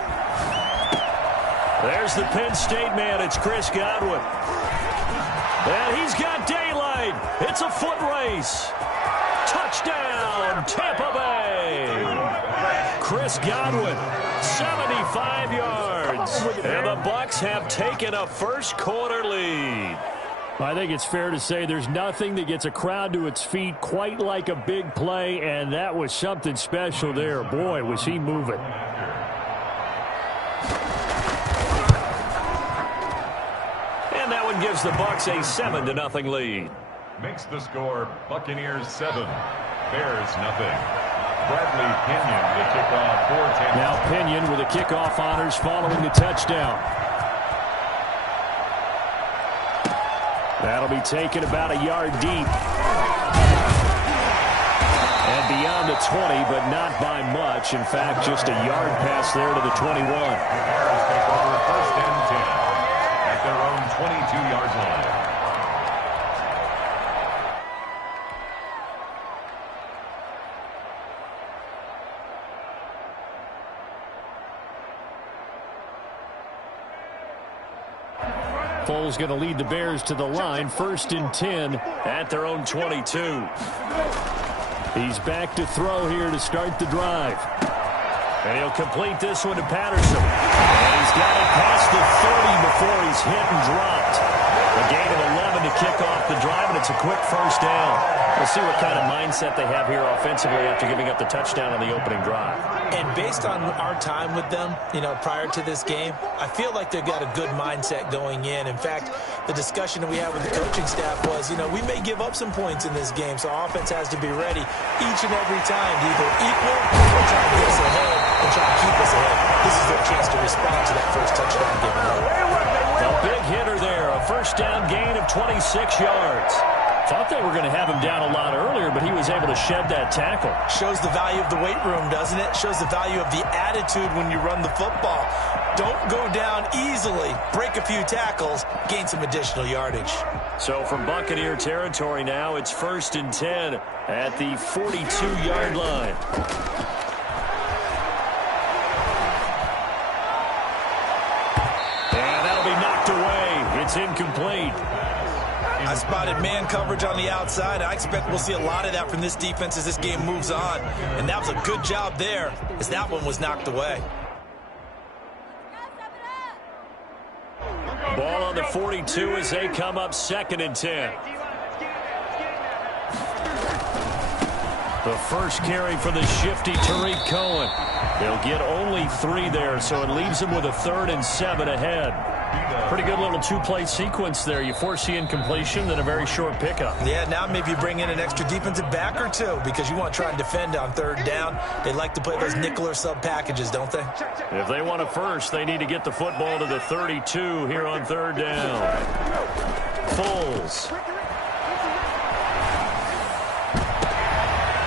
There's the Penn State man. It's Chris Godwin. And he's got daylight. It's a foot race. Touchdown, Tampa Bay. Chris Godwin, 75 yards. And the Bucs have taken a first quarter lead. I think it's fair to say there's nothing that gets a crowd to its feet quite like a big play, and that was something special there. Boy, was he moving. And that one gives the Bucs a 7-0 lead. Makes the score Buccaneers 7, Bears nothing. Bradley Pinion the kickoff for Tampa. Now Pinion with the kickoff honors following the touchdown. That'll be taken about a yard deep. And beyond the 20, but not by much. In fact, just a yard pass there to the 21. The Bears take over first and 10 at their own 22-yard line. Foles going to lead the Bears to the line. First and 10 at their own 22. He's back to throw here to start the drive. And he'll complete this one to Patterson. And he's got it past the 30 before he's hit and dropped. A gain of 11 to kick off the drive, and it's a quick first down. We'll see what kind of mindset they have here offensively after giving up the touchdown on the opening drive. And based on our time with them, prior to this game, I feel like they've got a good mindset going in. In fact, the discussion that we had with the coaching staff was, we may give up some points in this game, so our offense has to be ready each and every time to either equal or try to get us ahead and try to keep us ahead. This is their chance to respond to that first touchdown given up. A big hitter there, a first down gain of 26 yards. Thought they were going to have him down a lot earlier, but he was able to shed that tackle. Shows the value of the weight room, doesn't it? Shows the value of the attitude when you run the football. Don't go down easily. Break a few tackles. Gain some additional yardage. So from Buccaneer territory now, it's first and 10 at the 42-yard line. And that'll be knocked away. It's incomplete. I spotted man coverage on the outside. I expect we'll see a lot of that from this defense as this game moves on. And that was a good job there as that one was knocked away. Ball on the 42 as they come up second and 10. The first carry for the shifty Tariq Cohen. They'll get only 3 there, so it leaves them with a 3rd and 7 ahead. Pretty good little two-play sequence there. You force the incompletion, then a very short pickup. Yeah, now maybe you bring in an extra defensive back or two because you want to try and defend on 3rd down. They like to play those nickel or sub packages, don't they? If they want a first, they need to get the football to the 32 here on 3rd down. Foles.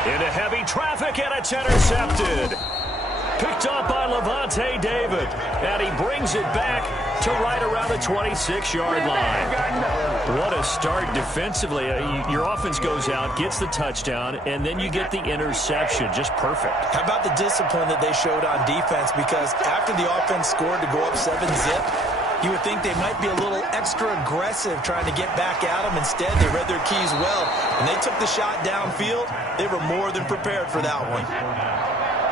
Into heavy traffic, and it's intercepted. Picked up by Levante David, and he brings it back to right around the 26-yard line. What a start defensively. Your offense goes out, gets the touchdown, and then you get the interception. Just perfect. How about the discipline that they showed on defense? Because after the offense scored to go up 7-zip, you would think they might be a little extra aggressive trying to get back at them. Instead, they read their keys well. When they took the shot downfield, they were more than prepared for that one.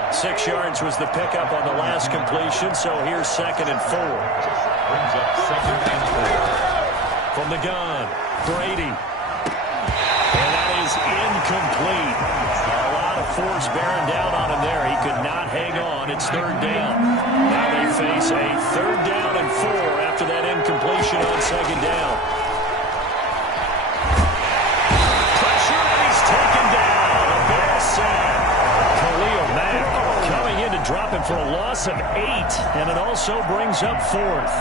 6 yards was the pickup on the last completion, so here's 2nd and 4. Brings up 2nd and 4. From the gun, Brady. And that is incomplete. A lot of force bearing down on him there. He could not hang on. It's 3rd down. Now they face a 3rd down and 4 after that incompletion on 2nd down. Pressure, and he's taken down. A big sack. Khalil Mack coming in to drop him for a loss of 8, and it also brings up 4th.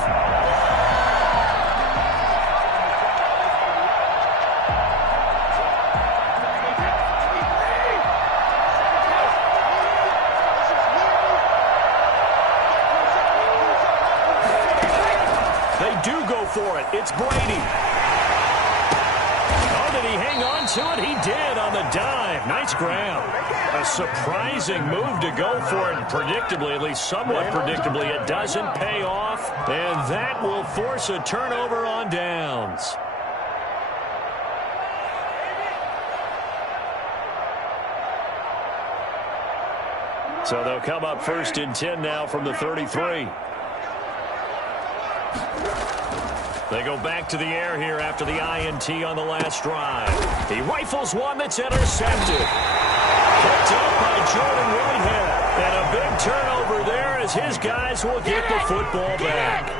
For it. It's Brady. Oh, did he hang on to it? He did on the dive. Nice grab. A surprising move to go for it. Predictably, at least somewhat predictably, it doesn't pay off. And that will force a turnover on downs. So they'll come up 1st and 10 now from the 33. They go back to the air here after the INT on the last drive. He rifles one that's intercepted. Picked up by Jordan Whitehead. And a big turnover there as his guys will get the football back.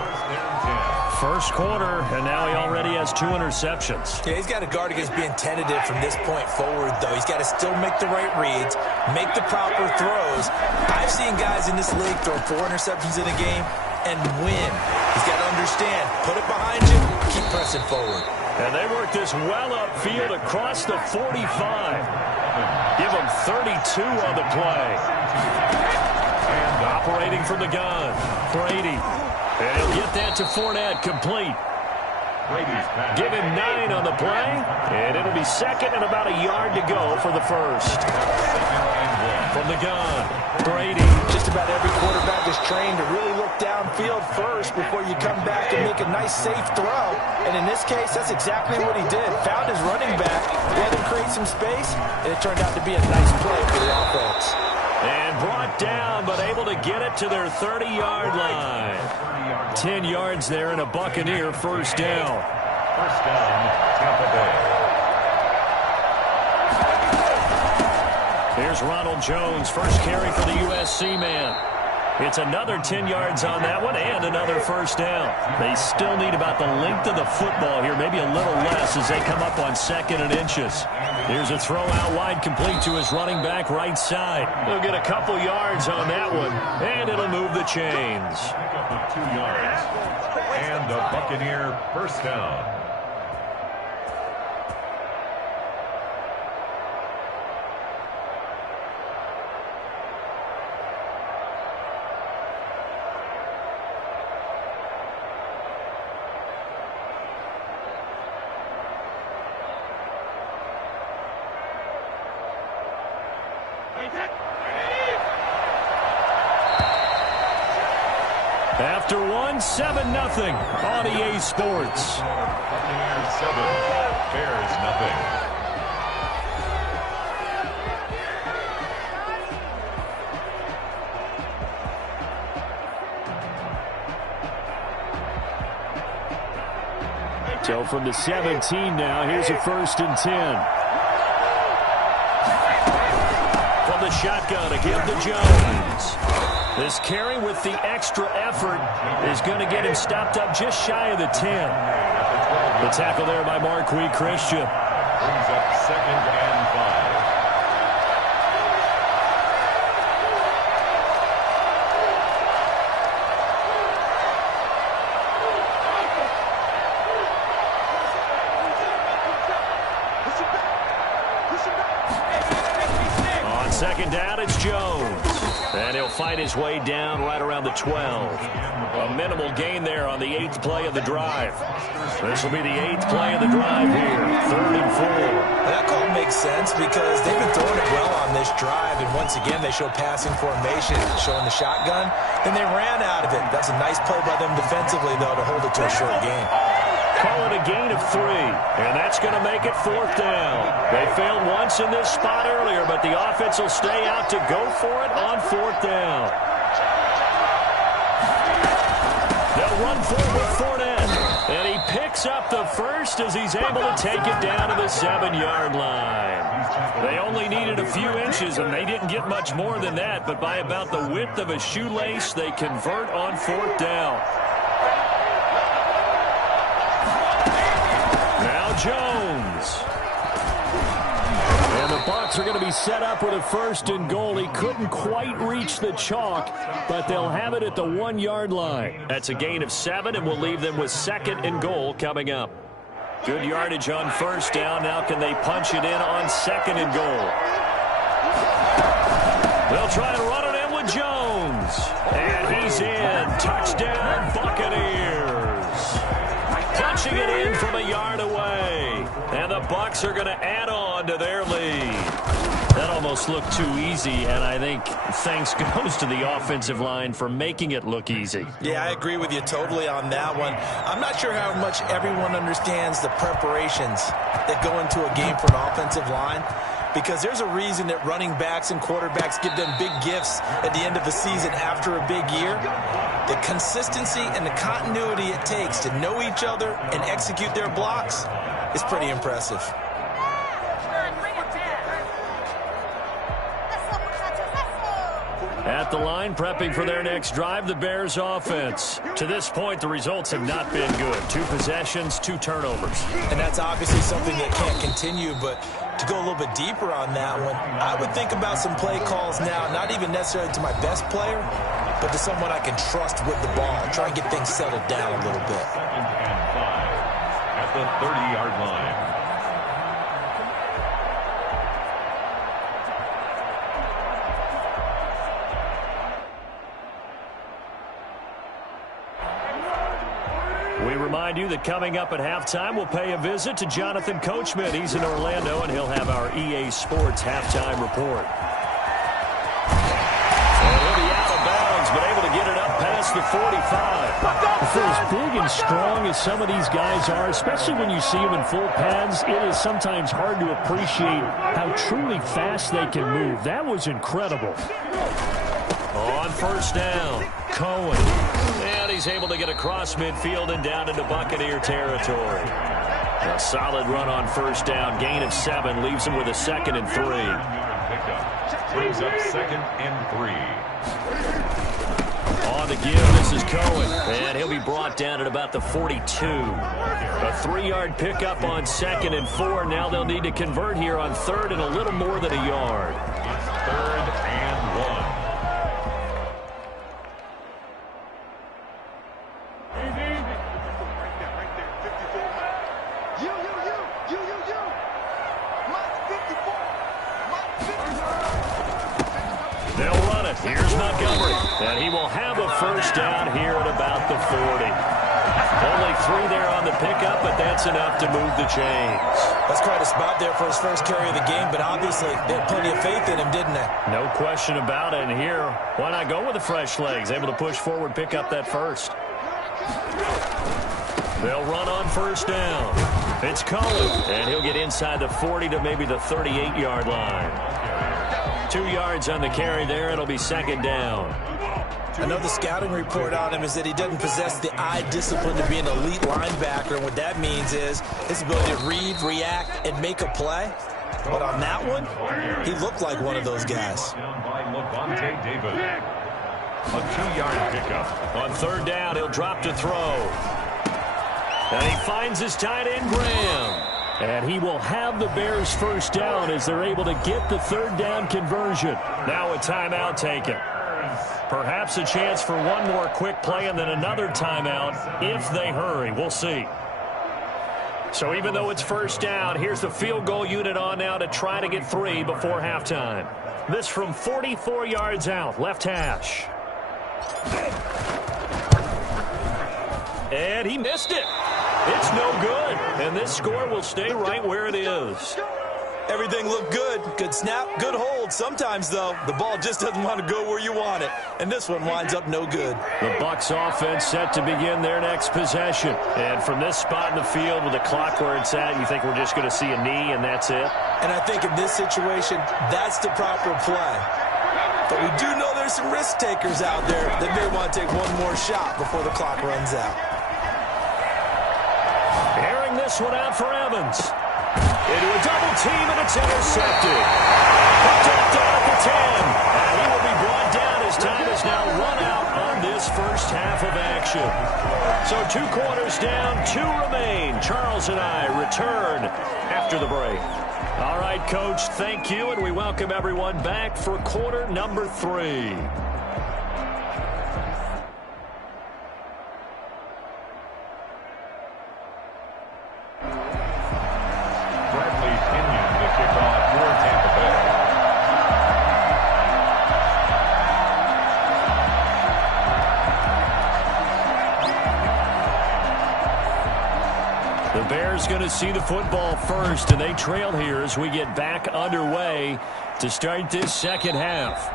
First quarter, and now he already has 2 interceptions. Yeah, he's got to guard against being tentative from this point forward, though. He's got to still make the right reads, make the proper throws. I've seen guys in this league throw 4 interceptions in a game and win. He's got to understand, put it behind you, keep pressing forward. And they work this well upfield across the 45. Give him 32 on the play. And operating from the gun, Brady. And he'll get that to Fournette, complete. Give him 9 on the play, and it'll be 2nd and about a yard to go for the 1st. From the gun, Brady. Just about every quarterback is trained to really look downfield first before you come back and make a nice, safe throw. And in this case, that's exactly what he did. Found his running back, let him create some space, and it turned out to be a nice play for the offense. And brought down, but able to get it to their 30-yard line. 10 yards there and a Buccaneer 1st down. 1st down, Tampa Bay. Here's Ronald Jones, first carry for the USC man. It's another 10 yards on that one and another 1st down. They still need about the length of the football here, maybe a little less as they come up on 2nd and inches. Here's a throw out wide, complete to his running back right side. He'll get a couple yards on that one, and it'll move the chains. Pick up of 2 yards. And a Buccaneer 1st down. After one, 7-0 on EA Sports. Buccaneers 7, Bears nothing. So from the 17 now, here's a 1st and 10. From the shotgun, a give to Jones. This carry with the extra effort is going to get him stopped up just shy of the 10. The tackle there by Marquis Christian. Brings up 2nd and 5. On 2nd down, it's Jones. And he'll fight his way down right around the 12. A minimal gain there on the 8th play of the drive. This will be the 8th play of the drive here. 3rd and 4. That call makes sense because they've been throwing it well on this drive. And once again, they show passing formation, showing the shotgun. Then they ran out of it. That's a nice play by them defensively, though, to hold it to a short gain. Call it a gain of 3, and that's going to make it 4th down. They failed once in this spot earlier, but the offense will stay out to go for it on 4th down. They'll run for it with Fournette. And he picks up the first as he's able to take it down to the 7-yard line. They only needed a few inches, and they didn't get much more than that. But by about the width of a shoelace, they convert on 4th down. Now Jones. And the Bucs are going to be set up with a 1st and goal. He couldn't quite reach the chalk, but they'll have it at the 1-yard line. That's a gain of 7, and we'll leave them with 2nd and goal coming up. Good yardage on 1st down. Now can they punch it in on 2nd and goal? They'll try and run it in with Jones. And he's in. Touchdown, Buccaneers. Punching it in from a yard away. And the Bucs are going to add on to their lead. That almost looked too easy, and I think thanks goes to the offensive line for making it look easy. Yeah, I agree with you totally on that one. I'm not sure how much everyone understands the preparations that go into a game for an offensive line, because there's a reason that running backs and quarterbacks give them big gifts at the end of the season after a big year. The consistency and the continuity it takes to know each other and execute their blocks is pretty impressive. At the line, prepping for their next drive, the Bears offense. To this point, the results have not been good. 2 possessions, 2 turnovers. And that's obviously something that can't continue, but to go a little bit deeper on that one, I would think about some play calls now, not even necessarily to my best player, but to someone I can trust with the ball and try and get things settled down a little bit. 2nd and 5 at the 30-yard line. We remind you that coming up at halftime, we'll pay a visit to Jonathan Coachman. He's in Orlando, and he'll have our EA Sports halftime report. And he'll be out of bounds, but able to get it up past the 45. For as big and strong as some of these guys are, especially when you see them in full pads, it is sometimes hard to appreciate how truly fast they can move. That was incredible. On 1st down, Cohen. And he's able to get across midfield and down into Buccaneer territory. A solid run on 1st down. Gain of 7 leaves him with a 2nd and 3. Pickup brings up 2nd and 3. On the give, this is Cohen. And he'll be brought down at about the 42. A 3-yard pickup on 2nd and 4. Now they'll need to convert here on 3rd and a little more than a yard. 3rd and 1. They'll run it. Here's Montgomery. And he will have a 1st down here at about the 40. Only 3 there on the pickup, but that's enough to move the chains. That's quite a spot there for his first carry of the game, but obviously they had plenty of faith in him, didn't they? No question about it. And here, why not go with the fresh legs? Able to push forward, pick up that 1st. They'll run on 1st down. It's Cohen, and he'll get inside the 40 to maybe the 38-yard line. 2 yards on the carry there. It'll be 2nd down. Another scouting report on him is that he doesn't possess the eye discipline to be an elite linebacker, and what that means is his ability to read, react, and make a play. But on that one, he looked like one of those guys. Down by Levante David. A 2-yard pickup. On 3rd down, he'll drop to throw. And he finds his tight end, Graham. And he will have the Bears' 1st down as they're able to get the 3rd down conversion. Now a timeout taken. Perhaps a chance for one more quick play and then another timeout if they hurry. We'll see. So even though it's 1st down, here's the field goal unit on now to try to get 3 before halftime. This from 44 yards out, left hash. And he missed it. It's no good. And this score will stay right where it is. Everything looked good. Good snap, good hold. Sometimes, though, the ball just doesn't want to go where you want it. And this one winds up no good. The Bucs offense set to begin their next possession. And from this spot in the field with the clock where it's at, you think we're just going to see a knee and that's it? And I think in this situation, that's the proper play. But we do know there's some risk takers out there that may want to take one more shot before the clock runs out. Airing this one out for Evans. Into a double team, and it's intercepted. Picked up down at the 10. And he will be brought down. His time is now run out on this first half of action. So 2 quarters down, 2 remain. Charles and I return after the break. All right, Coach, thank you, and we welcome everyone back for quarter number 3. The Bears going to see the football first, and they trail here as we get back underway to start this second half.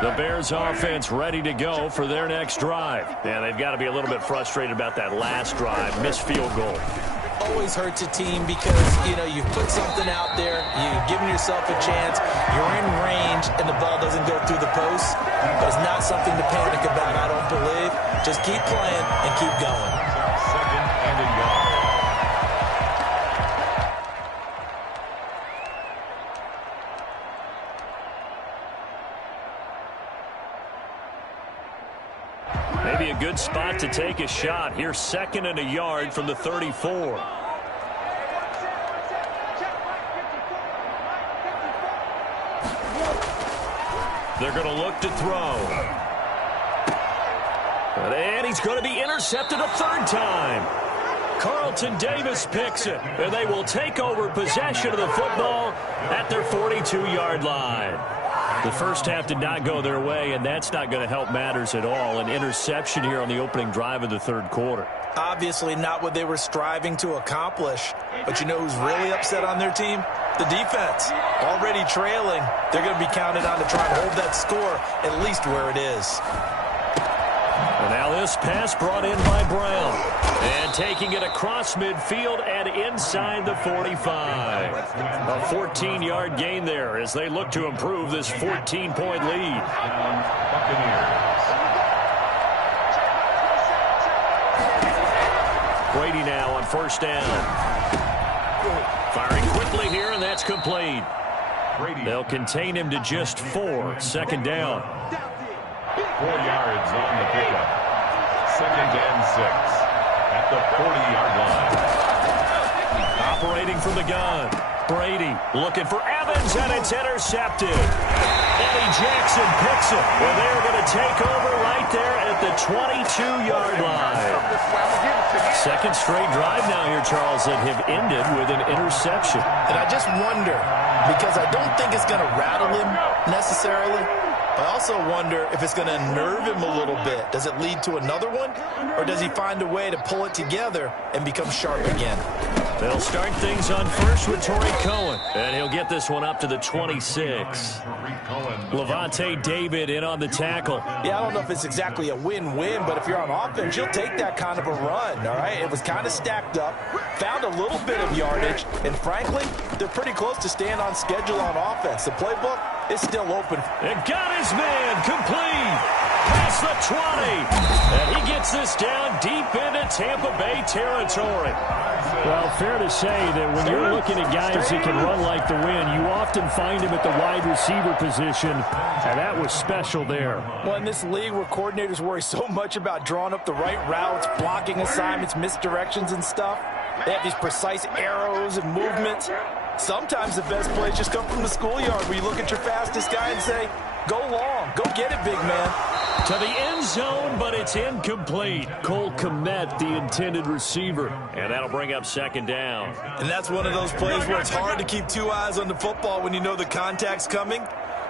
The Bears offense ready to go for their next drive. Yeah, they've got to be a little bit frustrated about that last drive, missed field goal. Always hurts a team because, you know, you've put something out there, you've given yourself a chance, you're in range, and the ball doesn't go through the post. But it's not something to panic about, I don't believe. Just keep playing and keep going. Second and a yard. Maybe a good spot to take a shot. Here's second and a yard from the 34. They're going to look to throw. And he's going to be intercepted a 3rd time. Carlton Davis picks it, and they will take over possession of the football at their 42-yard line. The first half did not go their way, and that's not going to help matters at all. An interception here on the opening drive of the 3rd quarter. Obviously not what they were striving to accomplish. But you know who's really upset on their team? The defense. Already trailing. They're going to be counted on to try and hold that score at least where it is. And now this pass brought in by Brown. And taking it across midfield and inside the 45. A 14-yard gain there as they look to improve this 14-point lead. Brady now on first down. Firing quickly here, and that's complete. They'll contain him to just 4. Second down. 4 yards on the pickup. Second and 6 at the 40-yard line. Operating from the gun. Brady looking for Evans, and it's intercepted. Eddie Jackson picks it. Well, they're going to take over right there at the 22-yard line. Second straight drive now here, Charles, that have ended with an interception. And I just wonder, because I don't think it's going to rattle him necessarily, I also wonder if it's going to unnerve him a little bit. Does it lead to another one, or does he find a way to pull it together and become sharp again? They'll start things on first with Torrey Cohen, and he'll get this one up to the 26. Levante David in on the tackle. Yeah, I don't know if it's exactly a win-win, but if you're on offense, you'll take that kind of a run, all right? It was kind of stacked up, found a little bit of yardage, and frankly, they're pretty close to staying on schedule on offense. The playbook is still open. And got his man complete. Past the 20. And he gets this down deep into Tampa Bay territory. Well, fair to say that when you're looking at guys that can run like the wind, you often find him at the wide receiver position, and that was special there. Well, in this league where coordinators worry so much about drawing up the right routes, blocking assignments, misdirections and stuff, they have these precise arrows and movements. Sometimes the best plays just come from the schoolyard where you look at your fastest guy and say, go long, go get it, big man. To the end zone, but it's incomplete. Cole Kmet, the intended receiver. And that'll bring up second down. And that's one of those plays where it's hard to keep 2 eyes on the football when you know the contact's coming,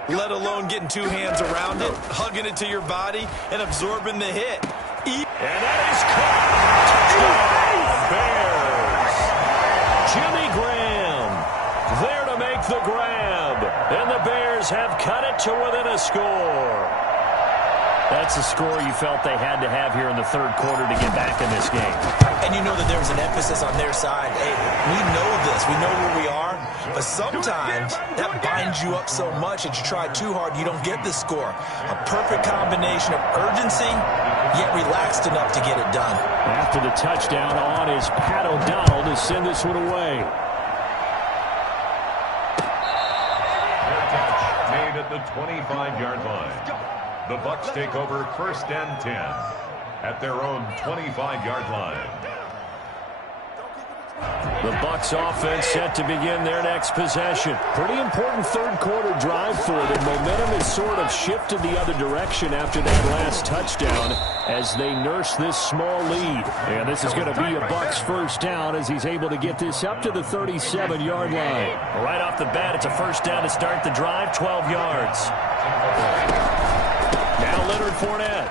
let alone getting 2 hands around it, hugging it to your body, and absorbing the hit. And that is caught. Bears. Jimmy Graham there to make the grab. And the Bears have cut it to within a score. That's a score you felt they had to have here in the third quarter to get back in this game. And you know that there's an emphasis on their side. Hey, we know this. We know where we are. But sometimes that binds you up so much that you try too hard, you don't get the score. A perfect combination of urgency, yet relaxed enough to get it done. After the touchdown on is Pat O'Donnell to send this one away. Made at the 25-yard line. The Bucks take over 1st and 10 at their own 25-yard line. The Bucks offense set to begin their next possession. Pretty important third quarter drive for them. Momentum has sort of shifted the other direction after that last touchdown as they nurse this small lead. And this is going to be a Bucks first down as he's able to get this up to the 37-yard line. Right off the bat, it's a first down to start the drive, 12 yards. Now Leonard Fournette.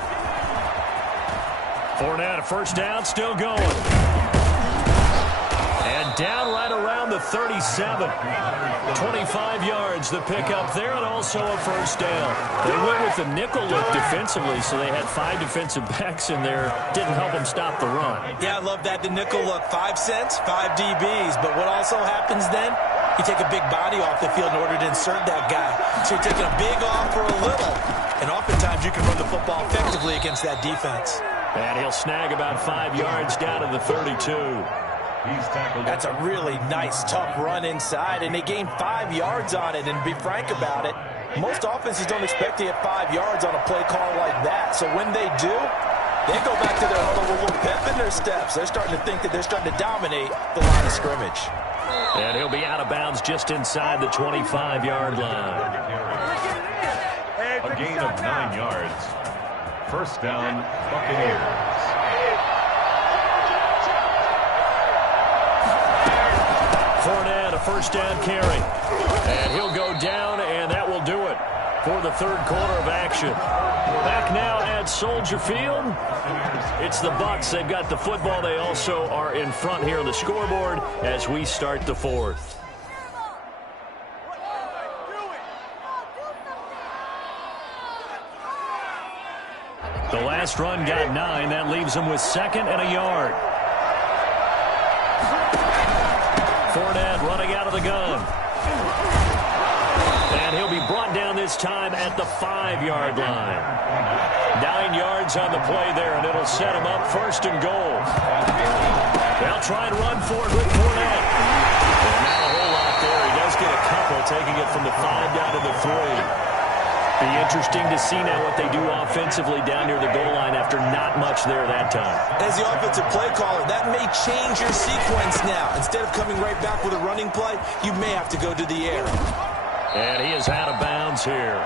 Fournette, a first down, still going. And down right around the 37. 25 yards the pick up there, and also a first down. They went with the nickel look defensively, so they had 5 defensive backs in there. Didn't help them stop the run. Yeah, I love that, the nickel look. 5 cents, 5 DBs. But what also happens then? You take a big body off the field in order to insert that guy. So you're taking a big off for a little. And oftentimes you can run the football effectively against that defense. And he'll snag about 5 yards down to the 32. He's tackled. That's a really nice, tough run inside, and they gained 5 yards on it. And to be frank about it, most offenses don't expect to get 5 yards on a play call like that. So when they do, they go back to their huddle with a little pep in their steps. They're starting to think that they're starting to dominate the line of scrimmage. And he'll be out of bounds just inside the 25-yard line. A gain of 9 yards. First down, Buccaneers. Fournette, a first down carry. And he'll go down, and that will do it for the third quarter of action. Back now at Soldier Field. It's the Bucks. They've got the football. They also are in front here on the scoreboard as we start the fourth. The last run got 9. That leaves them with 2nd and a yard. Fournette running out of the gun. And he'll be brought down this time at the 5-yard line. 9 yards on the play there, and it'll set him up 1st and goal. They'll try and run for it with Fournette. And not a whole lot there. He does get a couple, taking it from the 5 down to the 3. Be interesting to see now what they do offensively down near the goal line after not much there that time. As the offensive play caller, that may change your sequence now. Instead of coming right back with a running play, you may have to go to the air. And he is out of bounds here.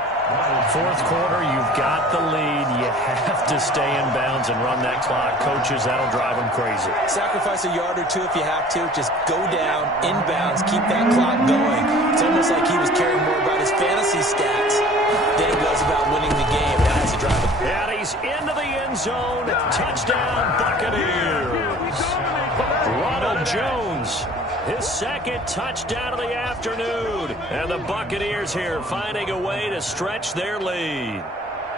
Fourth quarter, you've got the lead. You have to stay in bounds and run that clock. Coaches, that'll drive them crazy. Sacrifice a yard or two if you have to. Just go down, in bounds, keep that clock going. It's almost like he was caring more about his fantasy stats than it was about winning the game. Now has to drive it. And he's into the end zone. Touchdown, Buccaneers. Ronald Jones, his 2nd touchdown of the afternoon. And the Buccaneers here finding a way to stretch their lead.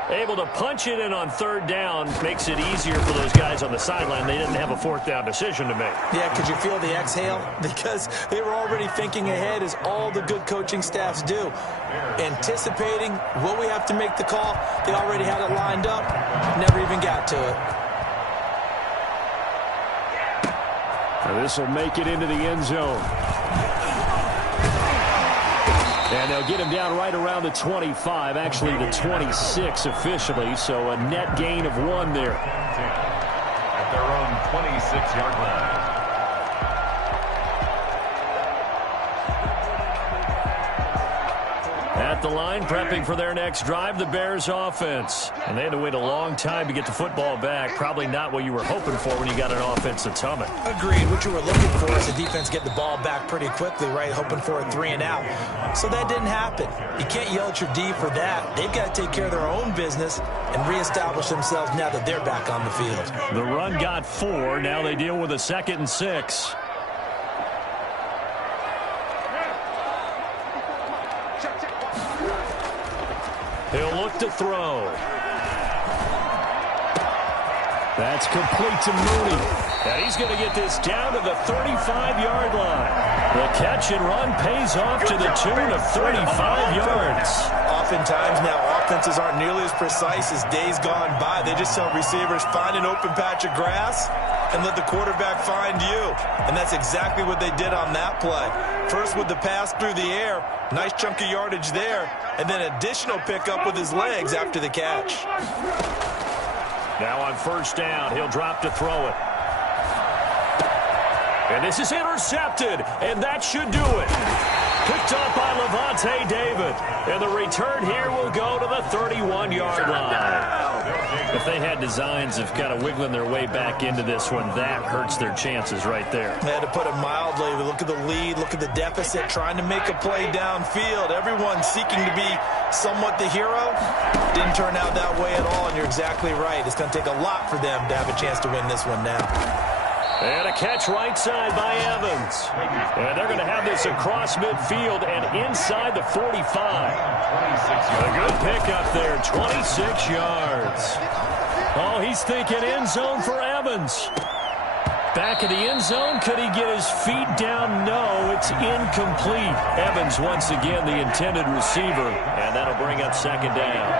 Able to punch it in on 3rd down makes it easier for those guys on the sideline. They didn't have a 4th down decision to make. Yeah, could you feel the exhale? Because they were already thinking ahead, as all the good coaching staffs do. Anticipating, will we have to make the call? They already had it lined up. Never even got to it. This will make it into the end zone. And they'll get him down right around the 25, actually the 26 officially, so a net gain of 1 there. At their own 26-yard line. At the line, prepping for their next drive, the Bears offense. And they had to wait a long time to get the football back. Probably not what you were hoping for when you got an offense that's humming. Agreed. What you were looking for is the defense get the ball back pretty quickly, right? Hoping for a 3 and out. So that didn't happen. You can't yell at your D for that. They've got to take care of their own business and reestablish themselves now that they're back on the field. The run got 4. Now they deal with a 2nd and 6. He'll look to throw. That's complete to Mooney. And he's going to get this down to the 35-yard line. The catch and run pays off to the tune of 35 yards. Oftentimes now, offenses aren't nearly as precise as days gone by. They just tell receivers, find an open patch of grass and let the quarterback find you. And that's exactly what they did on that play. First with the pass through the air, nice chunk of yardage there, and then additional pickup with his legs after the catch. Now on first down, he'll drop to throw it. And this is intercepted, and that should do it. Picked up by Levante David. And the return here will go to the 31-yard line. If they had designs of kind of wiggling their way back into this one, that hurts their chances right there. They had to put it mildly. Look at the lead, look at the deficit, trying to make a play downfield. Everyone seeking to be somewhat the hero. Didn't turn out that way at all, and you're exactly right. It's going to take a lot for them to have a chance to win this one now. And a catch right side by Evans. And they're going to have this across midfield and inside the 45. A good pickup there, 26 yards. Oh, he's thinking end zone for Evans. Back of the end zone, could he get his feet down? No, it's incomplete. Evans once again the intended receiver, and that'll bring up second down.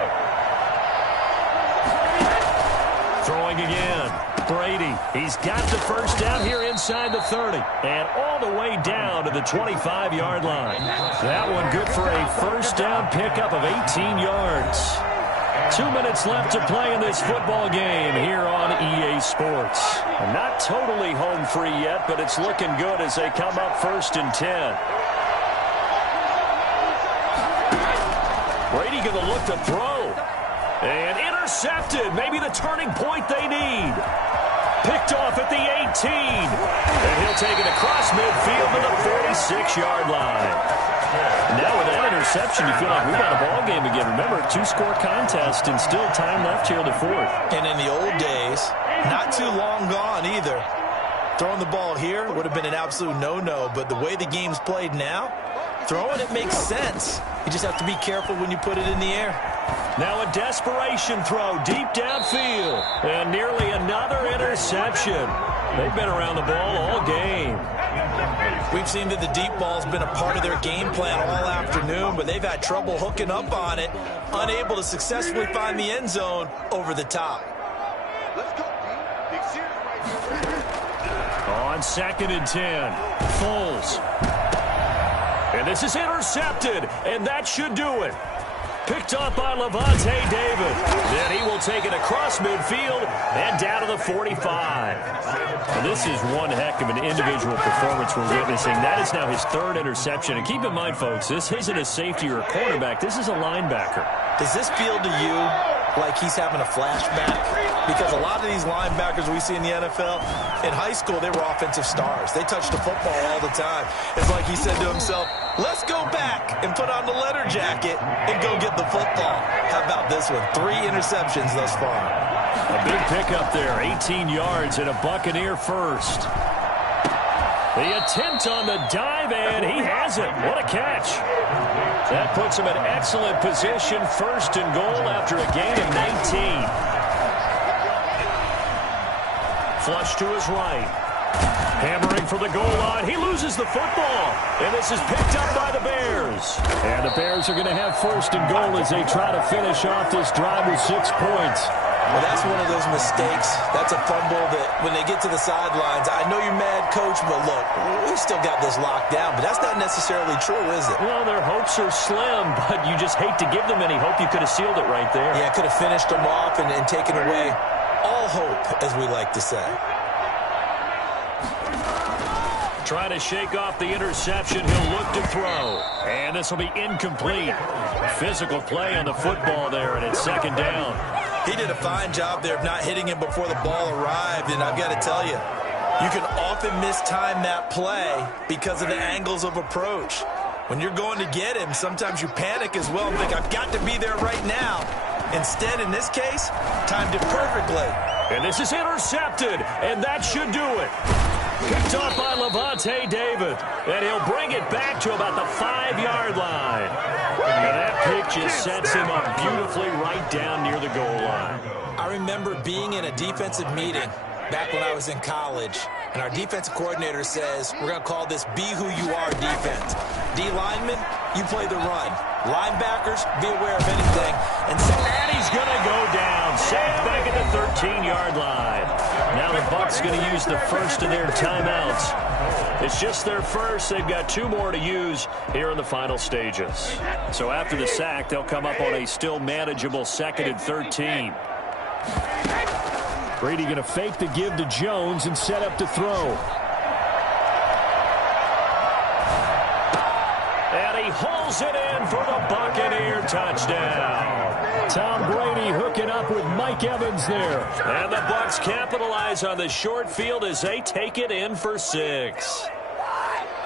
Throwing again. Brady, he's got the first down here inside the 30 and all the way down to the 25-yard line. That one good for a first down pickup of 18 yards. 2 minutes left to play in this football game here on EA Sports. Not totally home free yet, but it's looking good as they come up 1st and 10. Brady going to look to throw. And intercepted. Maybe the turning point they need. Picked off at the 18. And he'll take it across midfield to the 46-yard line. Now with that interception, you feel like we've got a ball game again. Remember, 2-score contest and still time left here in the 4th. And in the old days, not too long gone either. Throwing the ball here would have been an absolute no-no. But the way the game's played now, throwing it makes sense. You just have to be careful when you put it in the air. Now a desperation throw deep downfield. And nearly another interception. They've been around the ball all game. We've seen that the deep ball's been a part of their game plan all afternoon, but they've had trouble hooking up on it, unable to successfully find the end zone over the top. Let's go, D. Big series right here. On 2nd and 10, Foles. And this is intercepted, and that should do it. Picked up by Levante David. Then he will take it across midfield and down to the 45. And this is one heck of an individual performance we're witnessing. That is now his 3rd interception. And keep in mind, folks, this isn't a safety or a cornerback. This is a linebacker. Does this feel to you like he's having a flashback? Because a lot of these linebackers we see in the NFL, in high school, they were offensive stars. They touched the football all the time. It's like he said to himself, let's go back and put on the letter jacket and go get the football. How about this one? 3 interceptions thus far. A big pickup there, 18 yards and a Buccaneer first. The attempt on the dive, and he has it. What a catch. That puts him in excellent position, 1st and goal after a gain of 19. Flush to his right. Hammering for the goal line. He loses the football. And this is picked up by the Bears. And the Bears are going to have 1st and goal as they try to finish off this drive with 6 points. Well, that's one of those mistakes. That's a fumble that when they get to the sidelines, I know you're mad, Coach, but look, we've still got this locked down. But that's not necessarily true, is it? Well, their hopes are slim, but you just hate to give them any hope. You could have sealed it right there. Yeah, could have finished them off and taken away all hope, as we like to say. Trying to shake off the interception. He'll look to throw. And this will be incomplete. Physical play on the football there, and it's 2nd down. He did a fine job there of not hitting him before the ball arrived, and I've got to tell you, you can often mistime that play because of the angles of approach. When you're going to get him, sometimes you panic as well and think, I've got to be there right now. Instead, in this case, timed it perfectly. And this is intercepted, and that should do it. Picked off by Levante David, and he'll bring it back to about the 5-yard line. And that pick just sets him up beautifully right down near the goal line. I remember being in a defensive meeting back when I was in college, and our defensive coordinator says, we're going to call this Be Who You Are defense. D linemen, you play the run. Linebackers, be aware of anything. And he's going to go down. Safe back at the 13-yard line. Now the Bucs going to use the first of their timeouts. It's just their first. They've got 2 more to use here in the final stages. So after the sack, they'll come up on a still manageable 2nd and 13. Brady going to fake the give to Jones and set up to throw. And he hauls it in for the Buccaneer touchdown. Tom Brady hooking up with Mike Evans there. And the Bucs capitalize on the short field as they take it in for 6.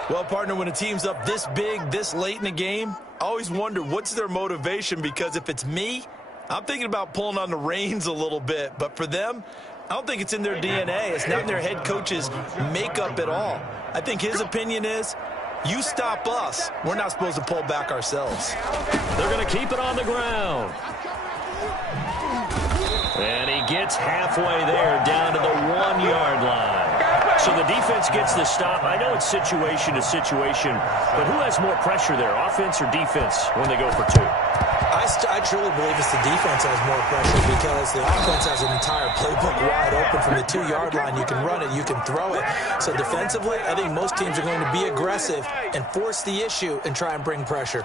Well, partner, when a team's up this big, this late in the game, I always wonder what's their motivation, because if it's me, I'm thinking about pulling on the reins a little bit. But for them, I don't think it's in their DNA. It's not in their head coach's makeup at all. I think his opinion is, you stop us, we're not supposed to pull back ourselves. They're going to keep it on the ground. And he gets halfway there down to the 1-yard line. So the defense gets the stop. I know it's situation to situation, but who has more pressure there, offense or defense, when they go for 2? I truly believe it's the defense has more pressure, because the offense has an entire playbook wide open from the 2-yard line. You can run it, you can throw it. So defensively, I think most teams are going to be aggressive and force the issue and try and bring pressure.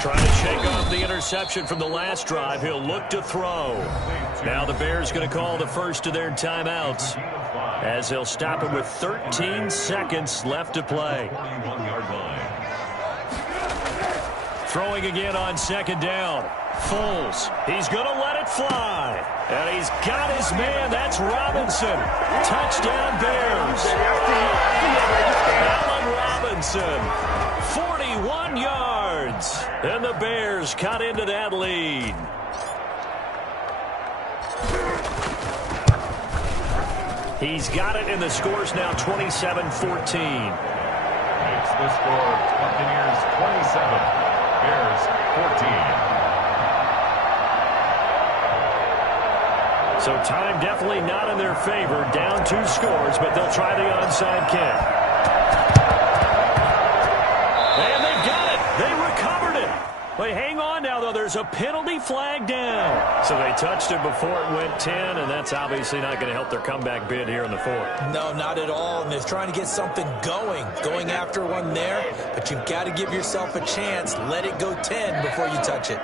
Trying to shake off the interception from the last drive. He'll look to throw. Now the Bears going to call the first of their timeouts, as they'll stop it with 13 seconds left to play. Throwing again on 2nd down. Foles. He's going to let it fly. And he's got his man. That's Robinson. Touchdown Bears. Allen Robinson. 41 yards. And the Bears cut into that lead. He's got it, and the score's now 27-14. It's the score, Buccaneers 27, Bears 14. So time definitely not in their favor. Down 2 scores, but they'll try the onside kick. And they got it. They recovered it. But hang on now, though. There's a penalty flag down. So they touched it before it went 10, and that's obviously not going to help their comeback bid here in the 4th. No, not at all. And they're trying to get something going after one there. But you've got to give yourself a chance. Let it go 10 before you touch it.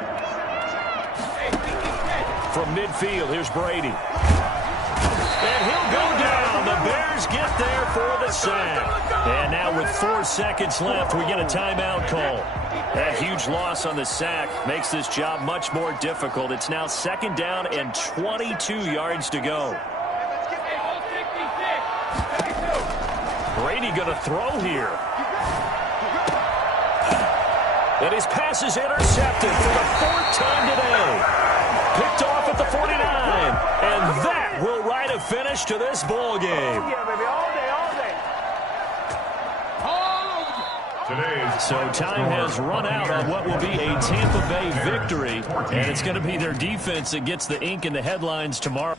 From midfield, here's Brady. And he'll go down. The Bears get there for the sack. And now with 4 seconds left, we get a timeout call. That huge loss on the sack makes this job much more difficult. It's now 2nd down and 22 yards to go. Brady going to throw here. And his pass is intercepted for the 4th time today. Picked off at the 49. And that will write a finish to this ball game. So time has run out on what will be a Tampa Bay victory. And it's going to be their defense that gets the ink in the headlines tomorrow.